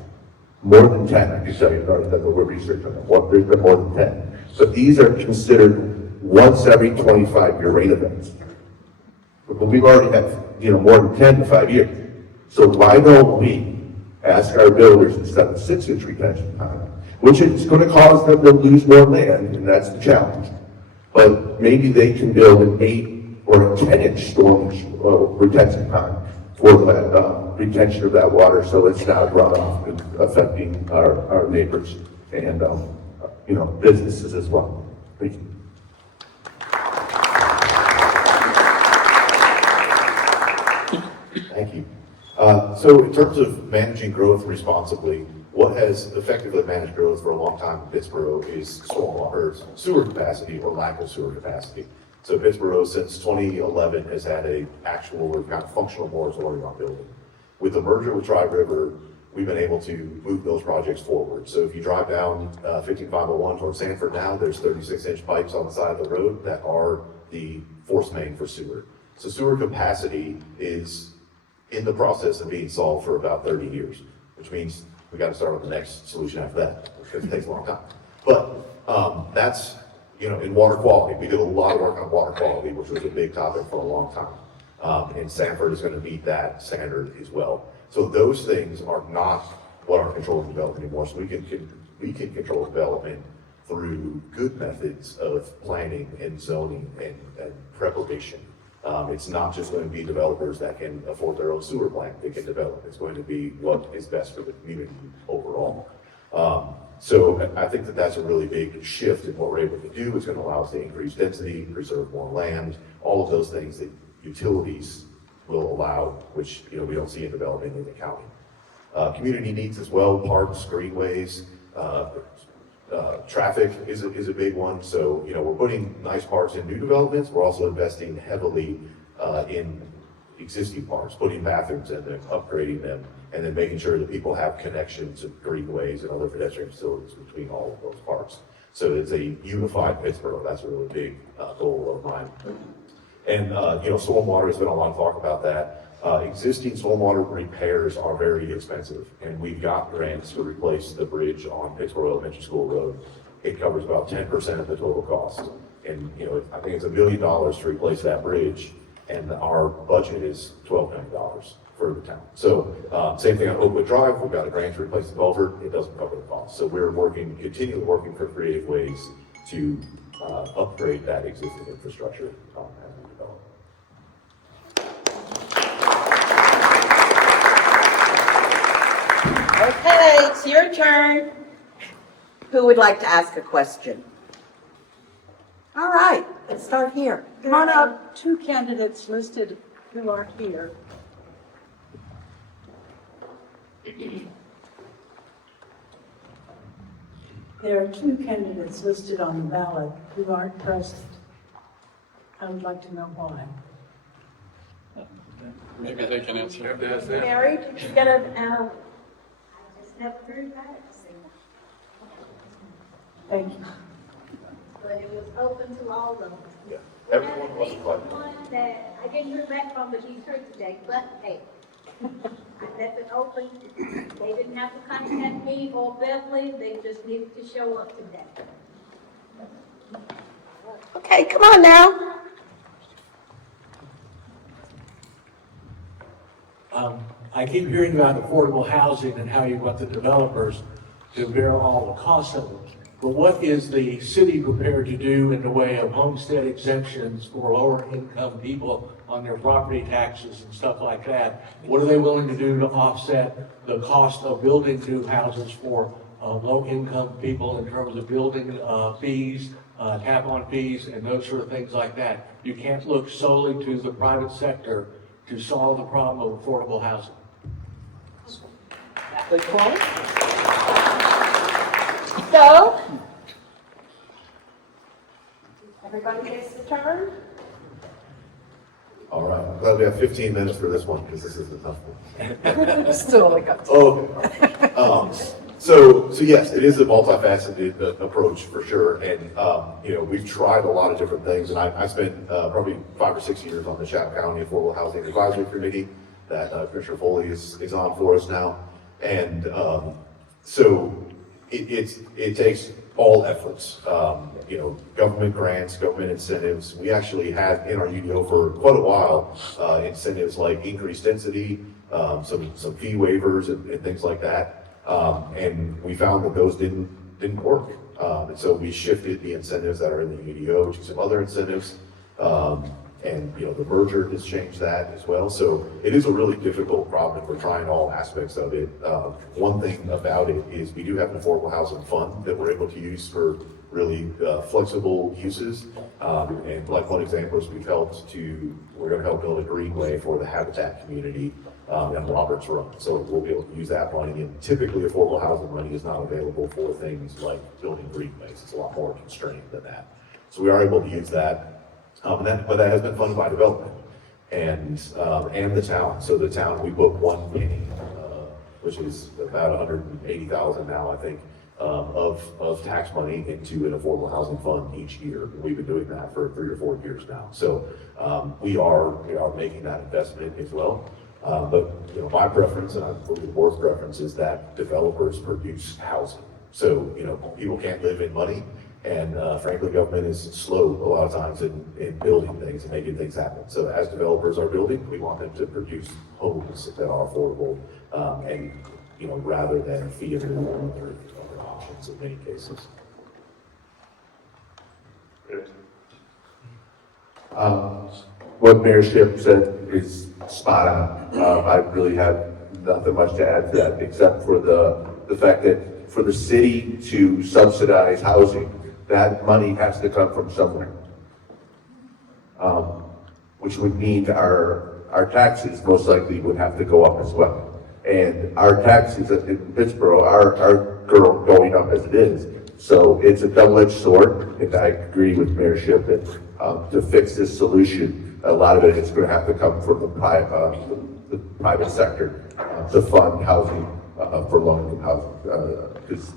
More than 10, I can tell you, that we're researching on that. There's been more than 10. But these are considered once every 25-year rain events. But we've already had, more than 10 in 5 years. So why don't we ask our builders instead of 6-inch retention pond, which is going to cause them to lose more land, and that's the challenge. But maybe they can build an 8 or a 10-inch storm retention pond for that retention of that water so it's not runoff and affecting our neighbors and, businesses as well. Thank you. Thank you. So in terms of managing growth responsibly, what has effectively managed growth for a long time in Pittsboro is sewer capacity or lack of sewer capacity. So Pittsboro since 2011 has had a actual or kind of functional moratorium on building. With the merger with Tri River, we've been able to move those projects forward. So if you drive down 15501 towards Sanford now, there's 36-inch pipes on the side of the road that are the force main for sewer. So sewer capacity is in the process of being solved for about 30 years, which means we got to start with the next solution after that, because it takes a long time. But that's, in water quality, we did a lot of work on water quality, which was a big topic for a long time. And Sanford is going to meet that standard as well. So those things are not what our control of development anymore. So we can control development through good methods of planning and zoning and preparation. It's not just going to be developers that can afford their own sewer plant that can develop. It's going to be what is best for the community overall. So I think that that's a really big shift in what we're able to do. It's going to allow us to increase density, preserve more land, all of those things that utilities will allow, which we don't see in development in the county. Community needs as well, parks, greenways, traffic is a big one. So, we're putting nice parks in new developments. We're also investing heavily in existing parks, putting bathrooms in them, upgrading them, and then making sure that people have connections of greenways and other pedestrian facilities between all of those parks. So it's a unified Pittsboro. That's a really big goal of mine. And, stormwater, has been a lot of talk about that. Existing stormwater repairs are very expensive, and we've got grants to replace the bridge on Pittsboro Elementary School Road. It covers about 10% of the total cost. And, I think it's $1 million to replace that bridge, and our budget is $12 million for the town. So, same thing on Oakwood Drive, we've got a grant to replace the culvert, it doesn't cover the cost. So we're continually working for creative ways to upgrade that existing infrastructure as we develop. Okay, it's your turn. Who would like to ask a question? All right, let's start here. Come on up. Two candidates listed who are here. There are two candidates listed on the ballot who aren't present. I would like to know why. Maybe they can answer. Mary, did you get an, thank you. But it was open to all of them. Yeah, everyone was invited. One that I didn't hear back from, but he's heard today, but hey, I left it open. They didn't have to contact me or Beverly, they just needed to show up today. Okay, come on now. I keep hearing about affordable housing and how you want the developers to bear all the costs of it. But what is the city prepared to do in the way of homestead exemptions for lower income people on their property taxes and stuff like that? What are they willing to do to offset the cost of building new houses for low income people in terms of building fees, tap-on fees, and those sort of things like that? You can't look solely to the private sector to solve the problem of affordable housing. Good point. So, everybody gets the turn? All right, I'm glad we have 15 minutes for this one, because this is a tough one. Still only got two. Okay. So yes, it is a multifaceted approach for sure. And, we've tried a lot of different things. And I spent probably 5 or 6 years on the Chatham County Affordable Housing Advisory Committee that Commissioner Foley is on for us now. And so it takes all efforts, government grants, government incentives. We actually had in our UDO for quite a while incentives like increased density, some fee waivers and things like that. And we found that those didn't work. And so we shifted the incentives that are in the UDO to some other incentives. And, the merger has changed that as well. So it is a really difficult problem, and we're trying all aspects of it. One thing about it is we do have an affordable housing fund that we're able to use for really flexible uses. And like one example is we're going to help build a greenway for the Habitat community in Roberts Run. So we'll be able to use that money. And typically affordable housing money is not available for things like building greenways. It's a lot more constrained than that. So we are able to use that. But that has been funded by development and the town. So the town, we put one penny, which is about 180,000 now, I think, of tax money into an affordable housing fund each year. We've been doing that for 3 or 4 years now. So we are making that investment as well. But my preference, and I believe the board's preference, is that developers produce housing. So people can't live in money. And frankly, government is slow a lot of times in building things and making things happen. So as developers are building, we want them to produce homes that are affordable, and rather than feed them other options in many cases. What Mayor Shipp said is spot on. I really have nothing much to add to that, except for the fact that for the city to subsidize housing, that money has to come from somewhere, which would mean our taxes most likely would have to go up as well. And our taxes in Pittsboro are going up as it is. So it's a double-edged sword, and I agree with Mayor Shipp that to fix this solution, a lot of it is going to have to come from the private sector to fund housing for low-income housing, because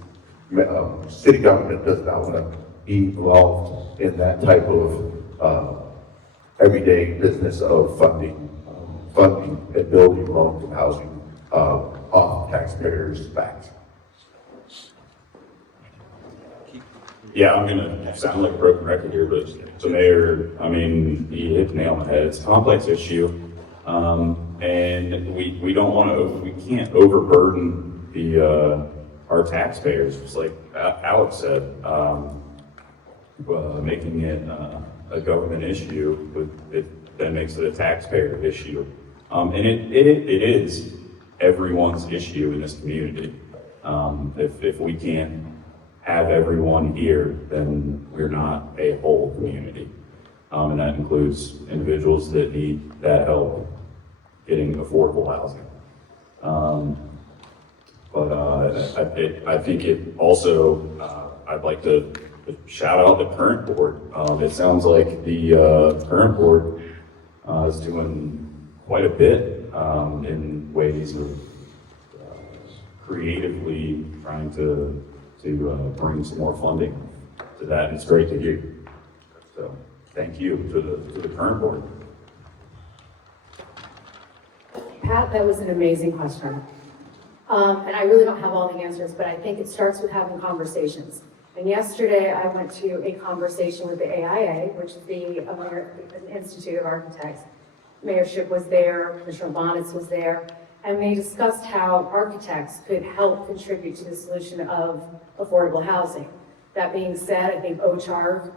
city government does not want to be involved in that type of everyday business of funding and building low-income housing off taxpayers' backs. Yeah, I'm gonna sound like a broken record here, but the mayor, he hit the nail on the head. It's a complex issue, and we don't want to, we can't overburden our taxpayers, just like Alex said. Making it a government issue, that makes it a taxpayer issue. And it is everyone's issue in this community. If we can't have everyone here, then we're not a whole community. And that includes individuals that need that help getting affordable housing. I think it also, I'd like to shout out the current board. It sounds like the current board is doing quite a bit in ways of creatively trying to bring some more funding to that. And it's great to hear. So thank you to the current board. Pat, that was an amazing question. And I really don't have all the answers, but I think it starts with having conversations. And yesterday I went to a conversation with the AIA, which is the American Institute of Architects. Mayor Shipp was there, Commissioner Bonitz was there, and we discussed how architects could help contribute to the solution of affordable housing. That being said, I think OCHAR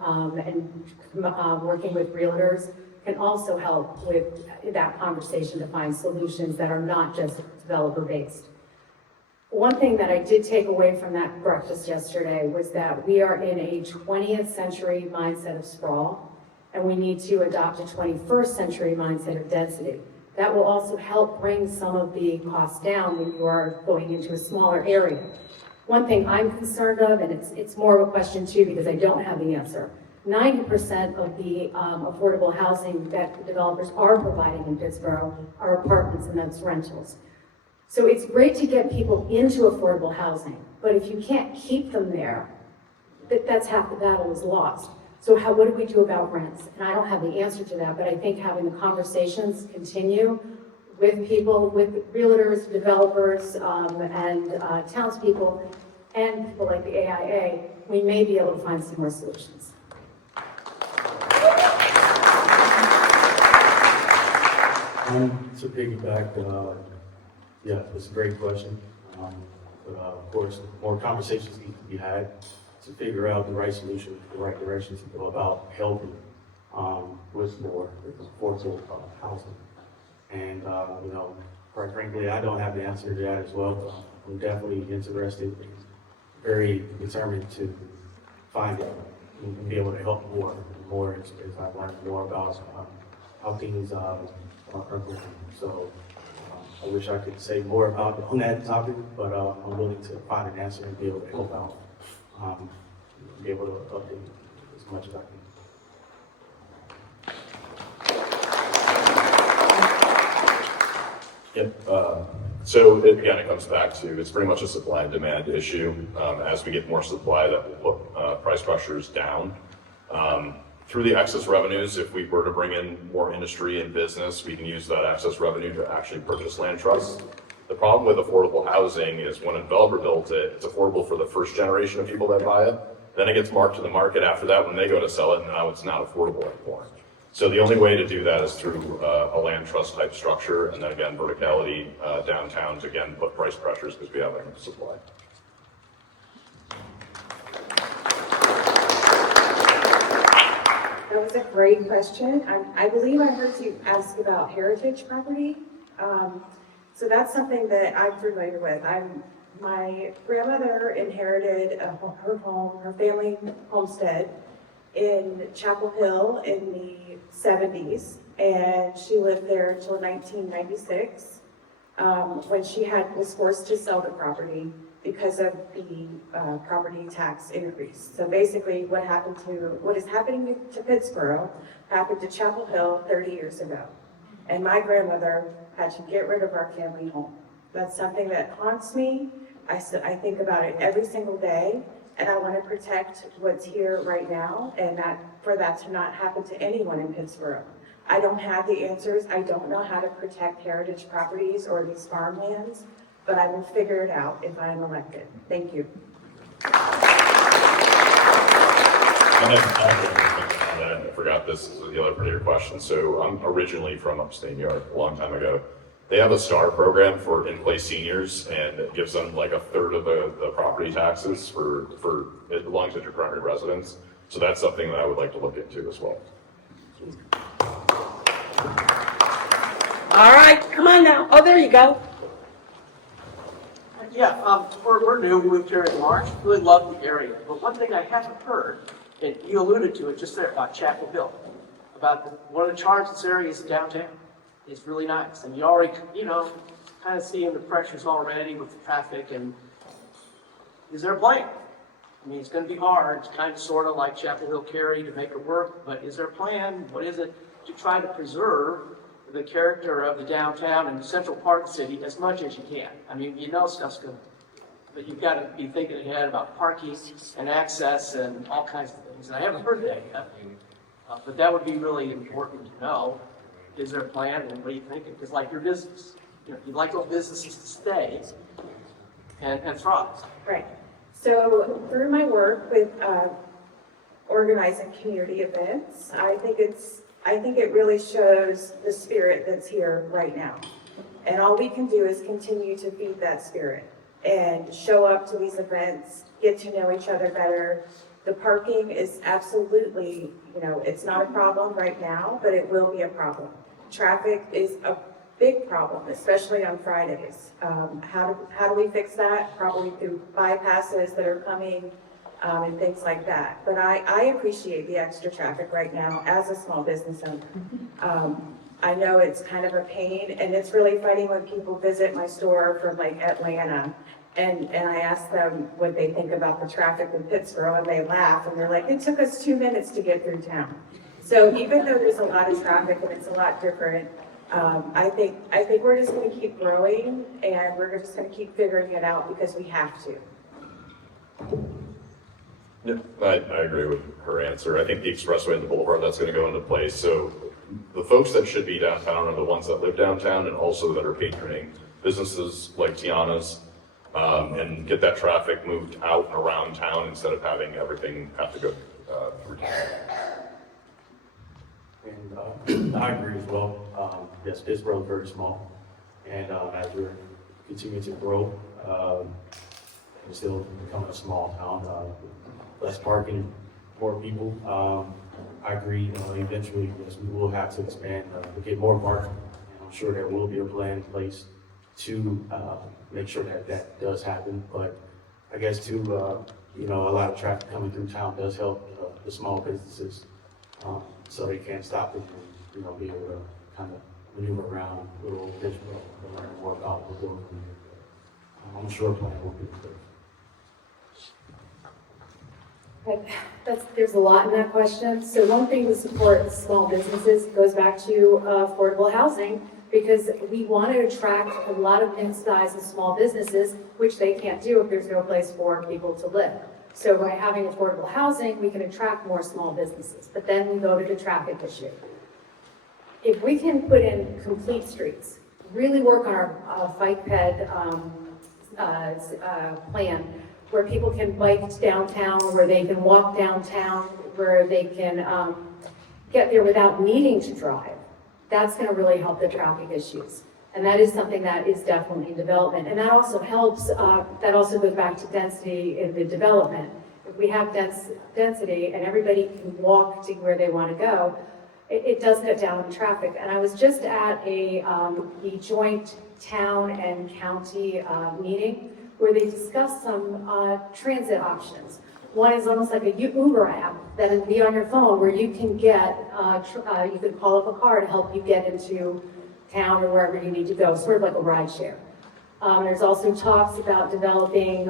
and working with realtors can also help with that conversation to find solutions that are not just developer-based. One thing that I did take away from that breakfast yesterday was that we are in a 20th century mindset of sprawl, and we need to adopt a 21st century mindset of density. That will also help bring some of the costs down when you are going into a smaller area. One thing I'm concerned of, and it's more of a question too because I don't have the answer, 90% of the affordable housing that developers are providing in Pittsboro are apartments and that's rentals. So it's great to get people into affordable housing, but if you can't keep them there, that's half the battle is lost. So what do we do about rents? And I don't have the answer to that, but I think having the conversations continue with people, with realtors, developers, and townspeople, and people like the AIA, we may be able to find some more solutions. To piggyback, yeah, it's a great question. But of course, more conversations need to be had to figure out the right solution, the right direction to go about helping with more affordable housing. And, you know, quite frankly, I don't have the answer to that as well, but I'm definitely interested, very determined to find it and be able to help more as I learn more about how things are going. So I wish I could say more about on that topic, but I'm willing to find an answer and be able to help out, be able to update as much as I can. Yep. So again, it comes back to, it's pretty much a supply and demand issue. As we get more supply, that will put price pressures down. Through the excess revenues, if we were to bring in more industry and business, we can use that excess revenue to actually purchase land trusts. The problem with affordable housing is when a developer builds it, it's affordable for the first generation of people that buy it. Then it gets marked to the market after that when they go to sell it, and now it's not affordable anymore. So the only way to do that is through a land trust type structure, and then again, verticality downtown to again put price pressures because we have limited supply. That was a great question. I believe I heard you ask about heritage property. So that's something that I'm familiar with. My grandmother inherited her home, her family homestead in Chapel Hill in the 70s, and she lived there until 1996, when she was forced to sell the property because of the property tax increase. So basically what is happening to Pittsboro happened to Chapel Hill 30 years ago. And my grandmother had to get rid of our family home. That's something that haunts me. I think about it every single day, and I want to protect what's here right now, and for that to not happen to anyone in Pittsboro. I don't have the answers. I don't know how to protect heritage properties or these farmlands, but I will figure it out if I am elected. Thank you. I forgot this is the other part of your question. So I'm originally from upstate New York a long time ago. They have a STAR program for in-place seniors, and it gives them like a third of the property taxes for it belongs to your primary residence. So that's something that I would like to look into as well. All right, come on now. Oh, there you go. Yeah, we're new. We moved here in March. Really love the area. But one thing I haven't heard, and you alluded to it just there about Chapel Hill, about one of the charms of this area is downtown. It's really nice. And you already, kind of seeing the pressures already with the traffic. And is there a plan? I mean, it's going to be hard. It's kind of sort of like Chapel Hill Cary to make it work. But is there a plan? What is it to try to preserve the character of the downtown and the central part of the city as much as you can? I mean, stuff's good, but you've got to be thinking ahead about parking and access and all kinds of things. And I haven't heard that yet, but that would be really important to know. Is there a plan, and what are you thinking? Because like your business, you'd like those businesses to stay and thrive. Right. So through my work with organizing community events, I think it really shows the spirit that's here right now. And all we can do is continue to feed that spirit and show up to these events, get to know each other better. The parking is absolutely, it's not a problem right now, but it will be a problem. Traffic is a big problem, especially on Fridays. How do we fix that? Probably through bypasses that are coming and things like that. But I appreciate the extra traffic right now as a small business owner. I know it's kind of a pain, and it's really funny when people visit my store from like Atlanta, and I ask them what they think about the traffic in Pittsboro, and they laugh, and they're like, it took us 2 minutes to get through town. So even though there's a lot of traffic and it's a lot different, I think we're just going to keep growing, and we're just going to keep figuring it out because we have to. Yeah, I agree with her answer. I think the expressway and the boulevard, that's going to go into place. So the folks that should be downtown are the ones that live downtown and also that are patroning businesses like Tiana's, and get that traffic moved out and around town instead of having everything have to go through town. And I agree as well. Yes, Pittsboro is very small, and as we're continuing to grow, we're still becoming a small town. Less parking, more people. I agree, eventually, yes, we will have to expand, to get more parking. And I'm sure there will be a plan in place to, make sure that that does happen. But I guess too, a lot of traffic coming through town does help, the small businesses, so they can stop it and, be able to kind of maneuver around little Pittsboro and learn more about the world. I'm sure a plan will be in place. There's a lot in that question. So one thing to support small businesses goes back to affordable housing, because we want to attract a lot of mid-sized and small businesses, which they can't do if there's no place for people to live. So by having affordable housing, we can attract more small businesses. But then we go to the traffic issue. If we can put in complete streets, really work on our bike ped plan, where people can bike downtown, where they can walk downtown, where they can get there without needing to drive, that's going to really help the traffic issues. And that is something that is definitely in development. And that also helps, that also goes back to density in the development. If we have density and everybody can walk to where they want to go, it does cut down on traffic. And I was just at the joint town and county meeting where they discussed some transit options. One is almost like a Uber app that will be on your phone where you can get, you can call up a car to help you get into town or wherever you need to go, sort of like a ride share. There's also talks about developing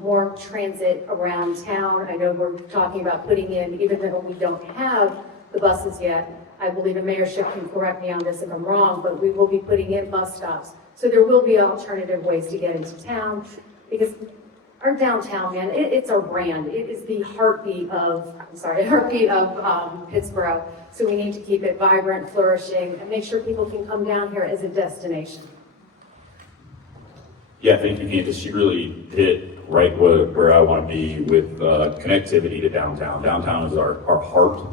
more transit around town. I know we're talking about putting in, even though we don't have the buses yet, I believe the mayorship can correct me on this if I'm wrong, but we will be putting in bus stops. So there will be alternative ways to get into town, because our downtown, man, it's our brand. It is the heartbeat of, Pittsboro. So we need to keep it vibrant, flourishing, and make sure people can come down here as a destination. Yeah, thank you, Candace. You really hit right where I want to be with connectivity to downtown. Downtown is our heart.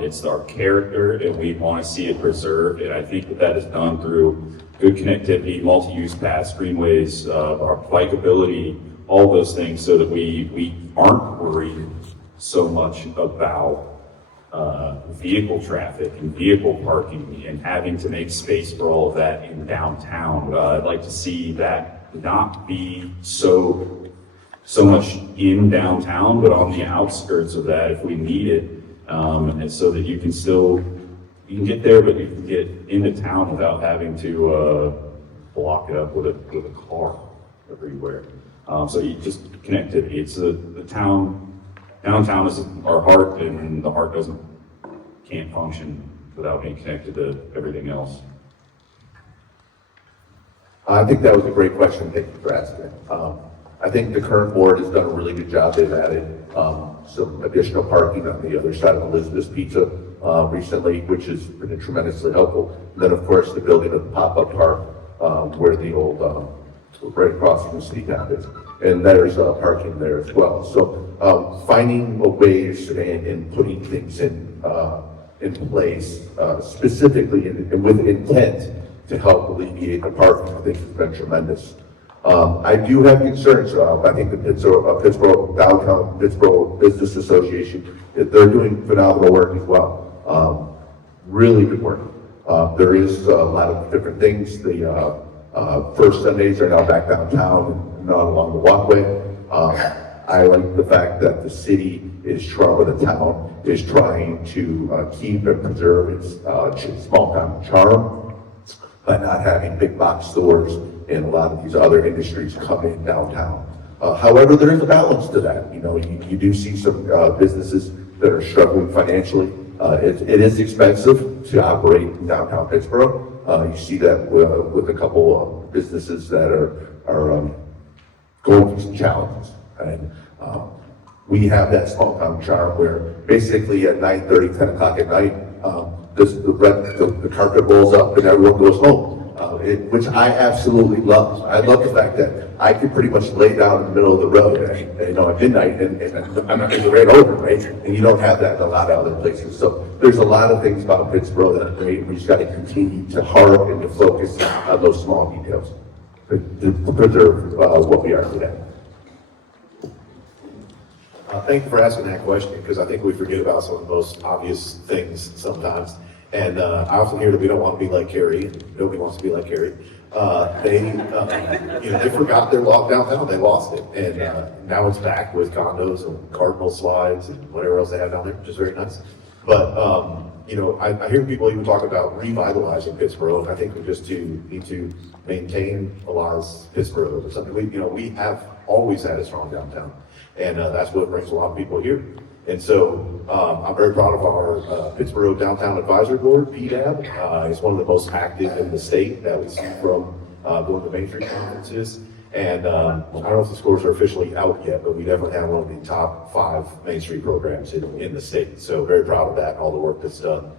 It's our character, and we want to see it preserved. And I think that is done through good connectivity, multi-use paths, greenways, our bikeability, all those things, so that we aren't worried so much about vehicle traffic and vehicle parking and having to make space for all of that in downtown. I'd like to see that not be so much in downtown, but on the outskirts of that if we need it. And so that you can get there, but you can get into town without having to block it up with a car everywhere. So you just connectivity. It's the downtown is our heart, and the heart can't function without being connected to everything else. I think that was a great question. Thank you for asking. I think the current board has done a really good job. They've added some additional parking on the other side of Elizabeth's Pizza recently, which has been tremendously helpful. And then, of course, the building of the pop-up park where the old, right across from the city cap is. And there's parking there as well. So finding ways and putting things in place specifically and with intent to help alleviate the parking, I think has been tremendous. I do have concerns. I think the Pittsboro Downtown Pittsboro Business Association, they're doing phenomenal work as well. Really good work. There is a lot of different things. The first Sundays are now back downtown and not along the walkway. I like the fact that the city is trying, the town is trying to keep and preserve its small town charm by not having big box stores and a lot of these other industries come in downtown. However, there is a balance to that. You do see some businesses that are struggling financially. It is expensive to operate in downtown Pittsboro. You see that with a couple of businesses that are going through some challenges. And we have that small town charm where basically at 9:30, 10 o'clock at night, the carpet rolls up and everyone goes home. Which I absolutely love. I love the fact that I could pretty much lay down in the middle of the road, at midnight, and I'm not going to rain over, right? And you don't have that in a lot of other places. So there's a lot of things about Pittsboro that are great. We just got to continue to harp and to focus on those small details to preserve what we are today. Thank you for asking that question, because I think we forget about some of the most obvious things sometimes. And I often hear that we don't want to be like Cary, and nobody wants to be like Cary. They forgot their walk downtown, they lost it. And now it's back with condos and Cardinal slides and whatever else they have down there, which is very nice. But, I hear people even talk about revitalizing Pittsboro, and I think we just need to maintain Elias Pittsboro or something. We have always had a strong downtown, and that's what brings a lot of people here. And so I'm very proud of our Pittsboro Downtown Advisory Board, PDAB. It's one of the most active in the state that we see from going to Main Street conferences. And I don't know if the scores are officially out yet, but we definitely have one of the top 5 Main Street programs in the state. So very proud of that and all the work that's done.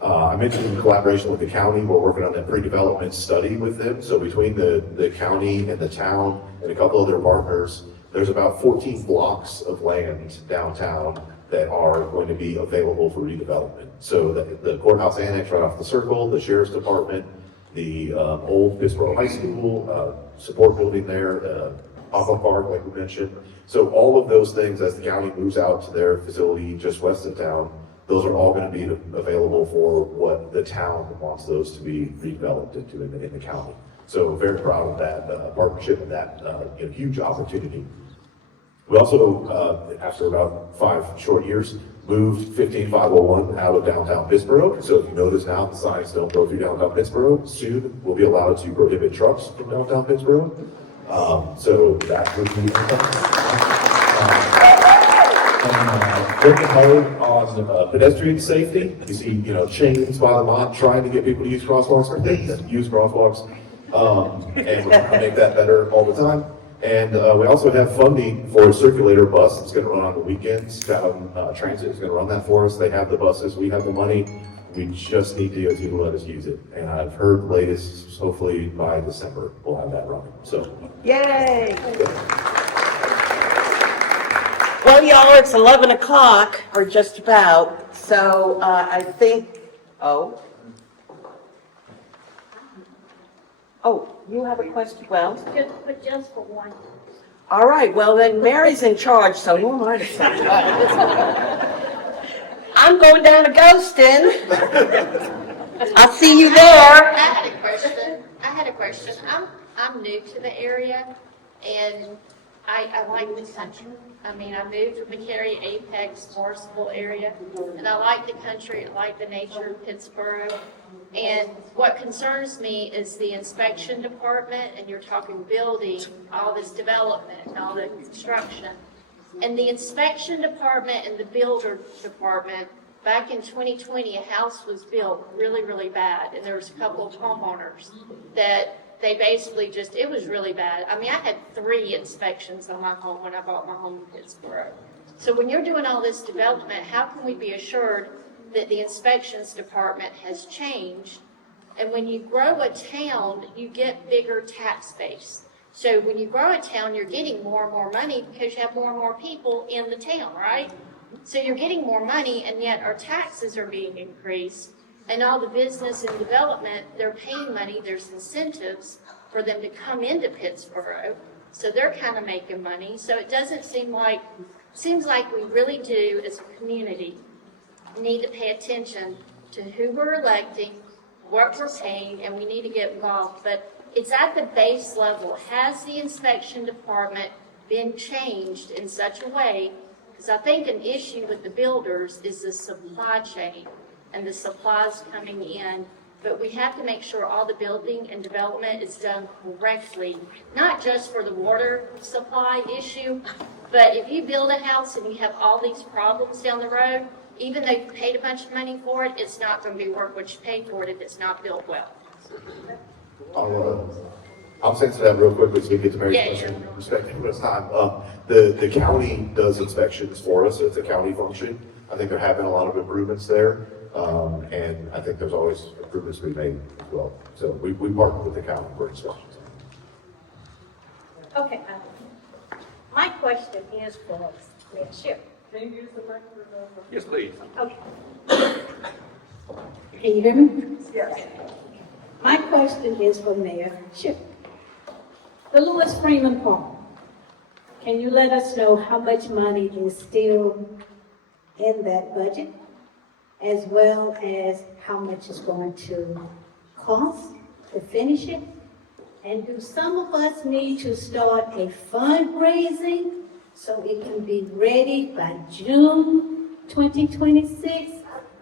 I mentioned in collaboration with the county, we're working on that pre-development study with them. So between the county and the town and a couple of their partners, there's about 14 blocks of land downtown that are going to be available for redevelopment. So the courthouse annex right off the circle, the sheriff's department, the old Pittsboro High School, support building there, Papa Park, like we mentioned. So all of those things, as the county moves out to their facility just west of town, those are all going to be available for what the town wants those to be redeveloped into in the county. So very proud of that partnership and that huge opportunity. We also, after about 5 short years, moved 15501 out of downtown Pittsboro. So if you notice now, the signs don't go through downtown Pittsboro. Soon, we'll be allowed to prohibit trucks from downtown Pittsboro. So that would be working hard on pedestrian safety. You see, chains by the lot trying to get people to use crosswalks. Please use crosswalks. And we're trying to make that better all the time. And we also have funding for a circulator bus that's going to run on the weekends. Transit is going to run that for us. They have the buses. We have the money. We just need DOT to let us use it. And I've heard the latest, hopefully by December, we'll have that running. So, Yay! Well, y'all, it's 11 o'clock, or just about. So I think, oh, you have a question? Well, Just for one. all right. Well, then Mary's in charge, so who am I to say? I'm going down to Ghostin. I'll see you there. I had a question. I'm new to the area, and I like the country. I mean, I moved from McCary, Apex, Morrisville area, and I like the country, I like the nature of Pittsboro. And what concerns me is the inspection department, and you're talking building, all this development, and all the construction. And the inspection department and the builder department, back in 2020, a house was built really, really bad, and there was a couple of homeowners that they basically it was really bad. I mean, I had 3 inspections on my home when I bought my home in Pittsboro. So when you're doing all this development, how can we be assured that the inspections department has changed? And when you grow a town, you get bigger tax base. So when you grow a town, you're getting more and more money because you have more and more people in the town, right? So you're getting more money, and yet our taxes are being increased. And all the business and development, they're paying money, there's incentives for them to come into Pittsboro. So they're kind of making money. So it doesn't seems like we really do as a community need to pay attention to who we're electing, what we're paying, and we need to get involved. But it's at the base level. Has the inspection department been changed in such a way? Because I think an issue with the builders is the supply chain and the supplies coming in, but we have to make sure all the building and development is done correctly, not just for the water supply issue, but if you build a house and you have all these problems down the road, even though you paid a bunch of money for it, it's not going to be worth what you paid for it if it's not built well. I'll answer that real quickly so we get to Mary's question. Respecting this time, the county does inspections for us. It's a county function. I think there have been a lot of improvements there. And I think there's always improvements to be made as well. So we partner with the county for inspections. Okay, my question is for Mayor Schiff. Can you use the microphone? Yes, please. Okay. Can you hear me? Yes. My question is for Mayor Schiff. The Lewis Freeman Park. Can you let us know how much money is still in that budget, as well as how much it's going to cost to finish it? And do some of us need to start a fundraising so it can be ready by June 2026?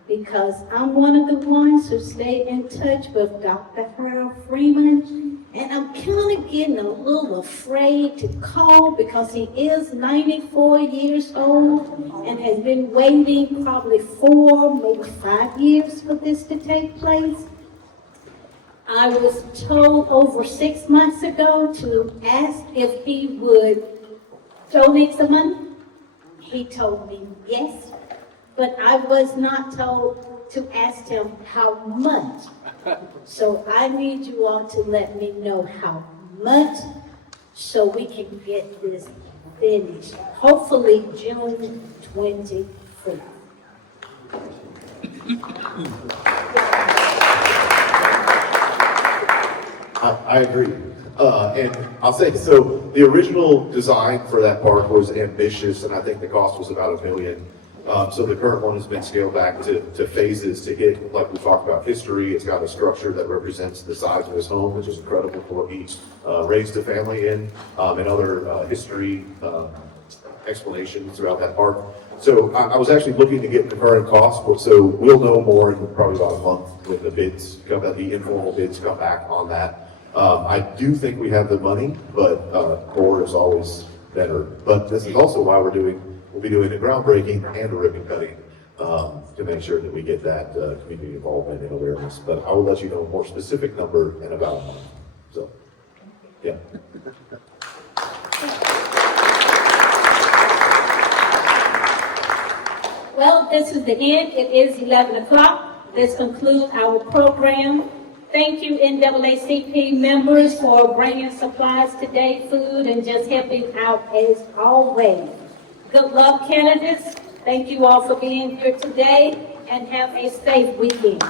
Because I'm one of the ones who stay in touch with Dr. Harold Freeman, and I'm kind of getting a little afraid to call because he is 94 years old and has been waiting probably 4, maybe 5 years for this to take place. I was told over 6 months ago to ask if he would donate some money. He told me yes, but I was not told to ask him how much. So I need you all to let me know how much so we can get this finished. Hopefully June 25th. I agree. And I'll say, so the original design for that park was ambitious, and I think the cost was about $1 million. So the current one has been scaled back to phases to hit, like we talked about, history. It's got a structure that represents the size of his home, which is incredible for what he raised a family in, and other history explanations throughout that park. So I was actually looking to get the current cost, so we'll know more in probably about a month when the bids come, the informal bids come back on that. I do think we have the money, but more is always better. But this is also why we'll be doing a groundbreaking and a ribbon cutting to make sure that we get that community involvement and awareness. But I will let you know a more specific number in about a month. So, yeah. Well, this is the end. It is 11 o'clock. This concludes our program. Thank you, NAACP members, for bringing supplies today, food, and just helping out as always. Good luck, candidates. Thank you all for being here today, and have a safe weekend.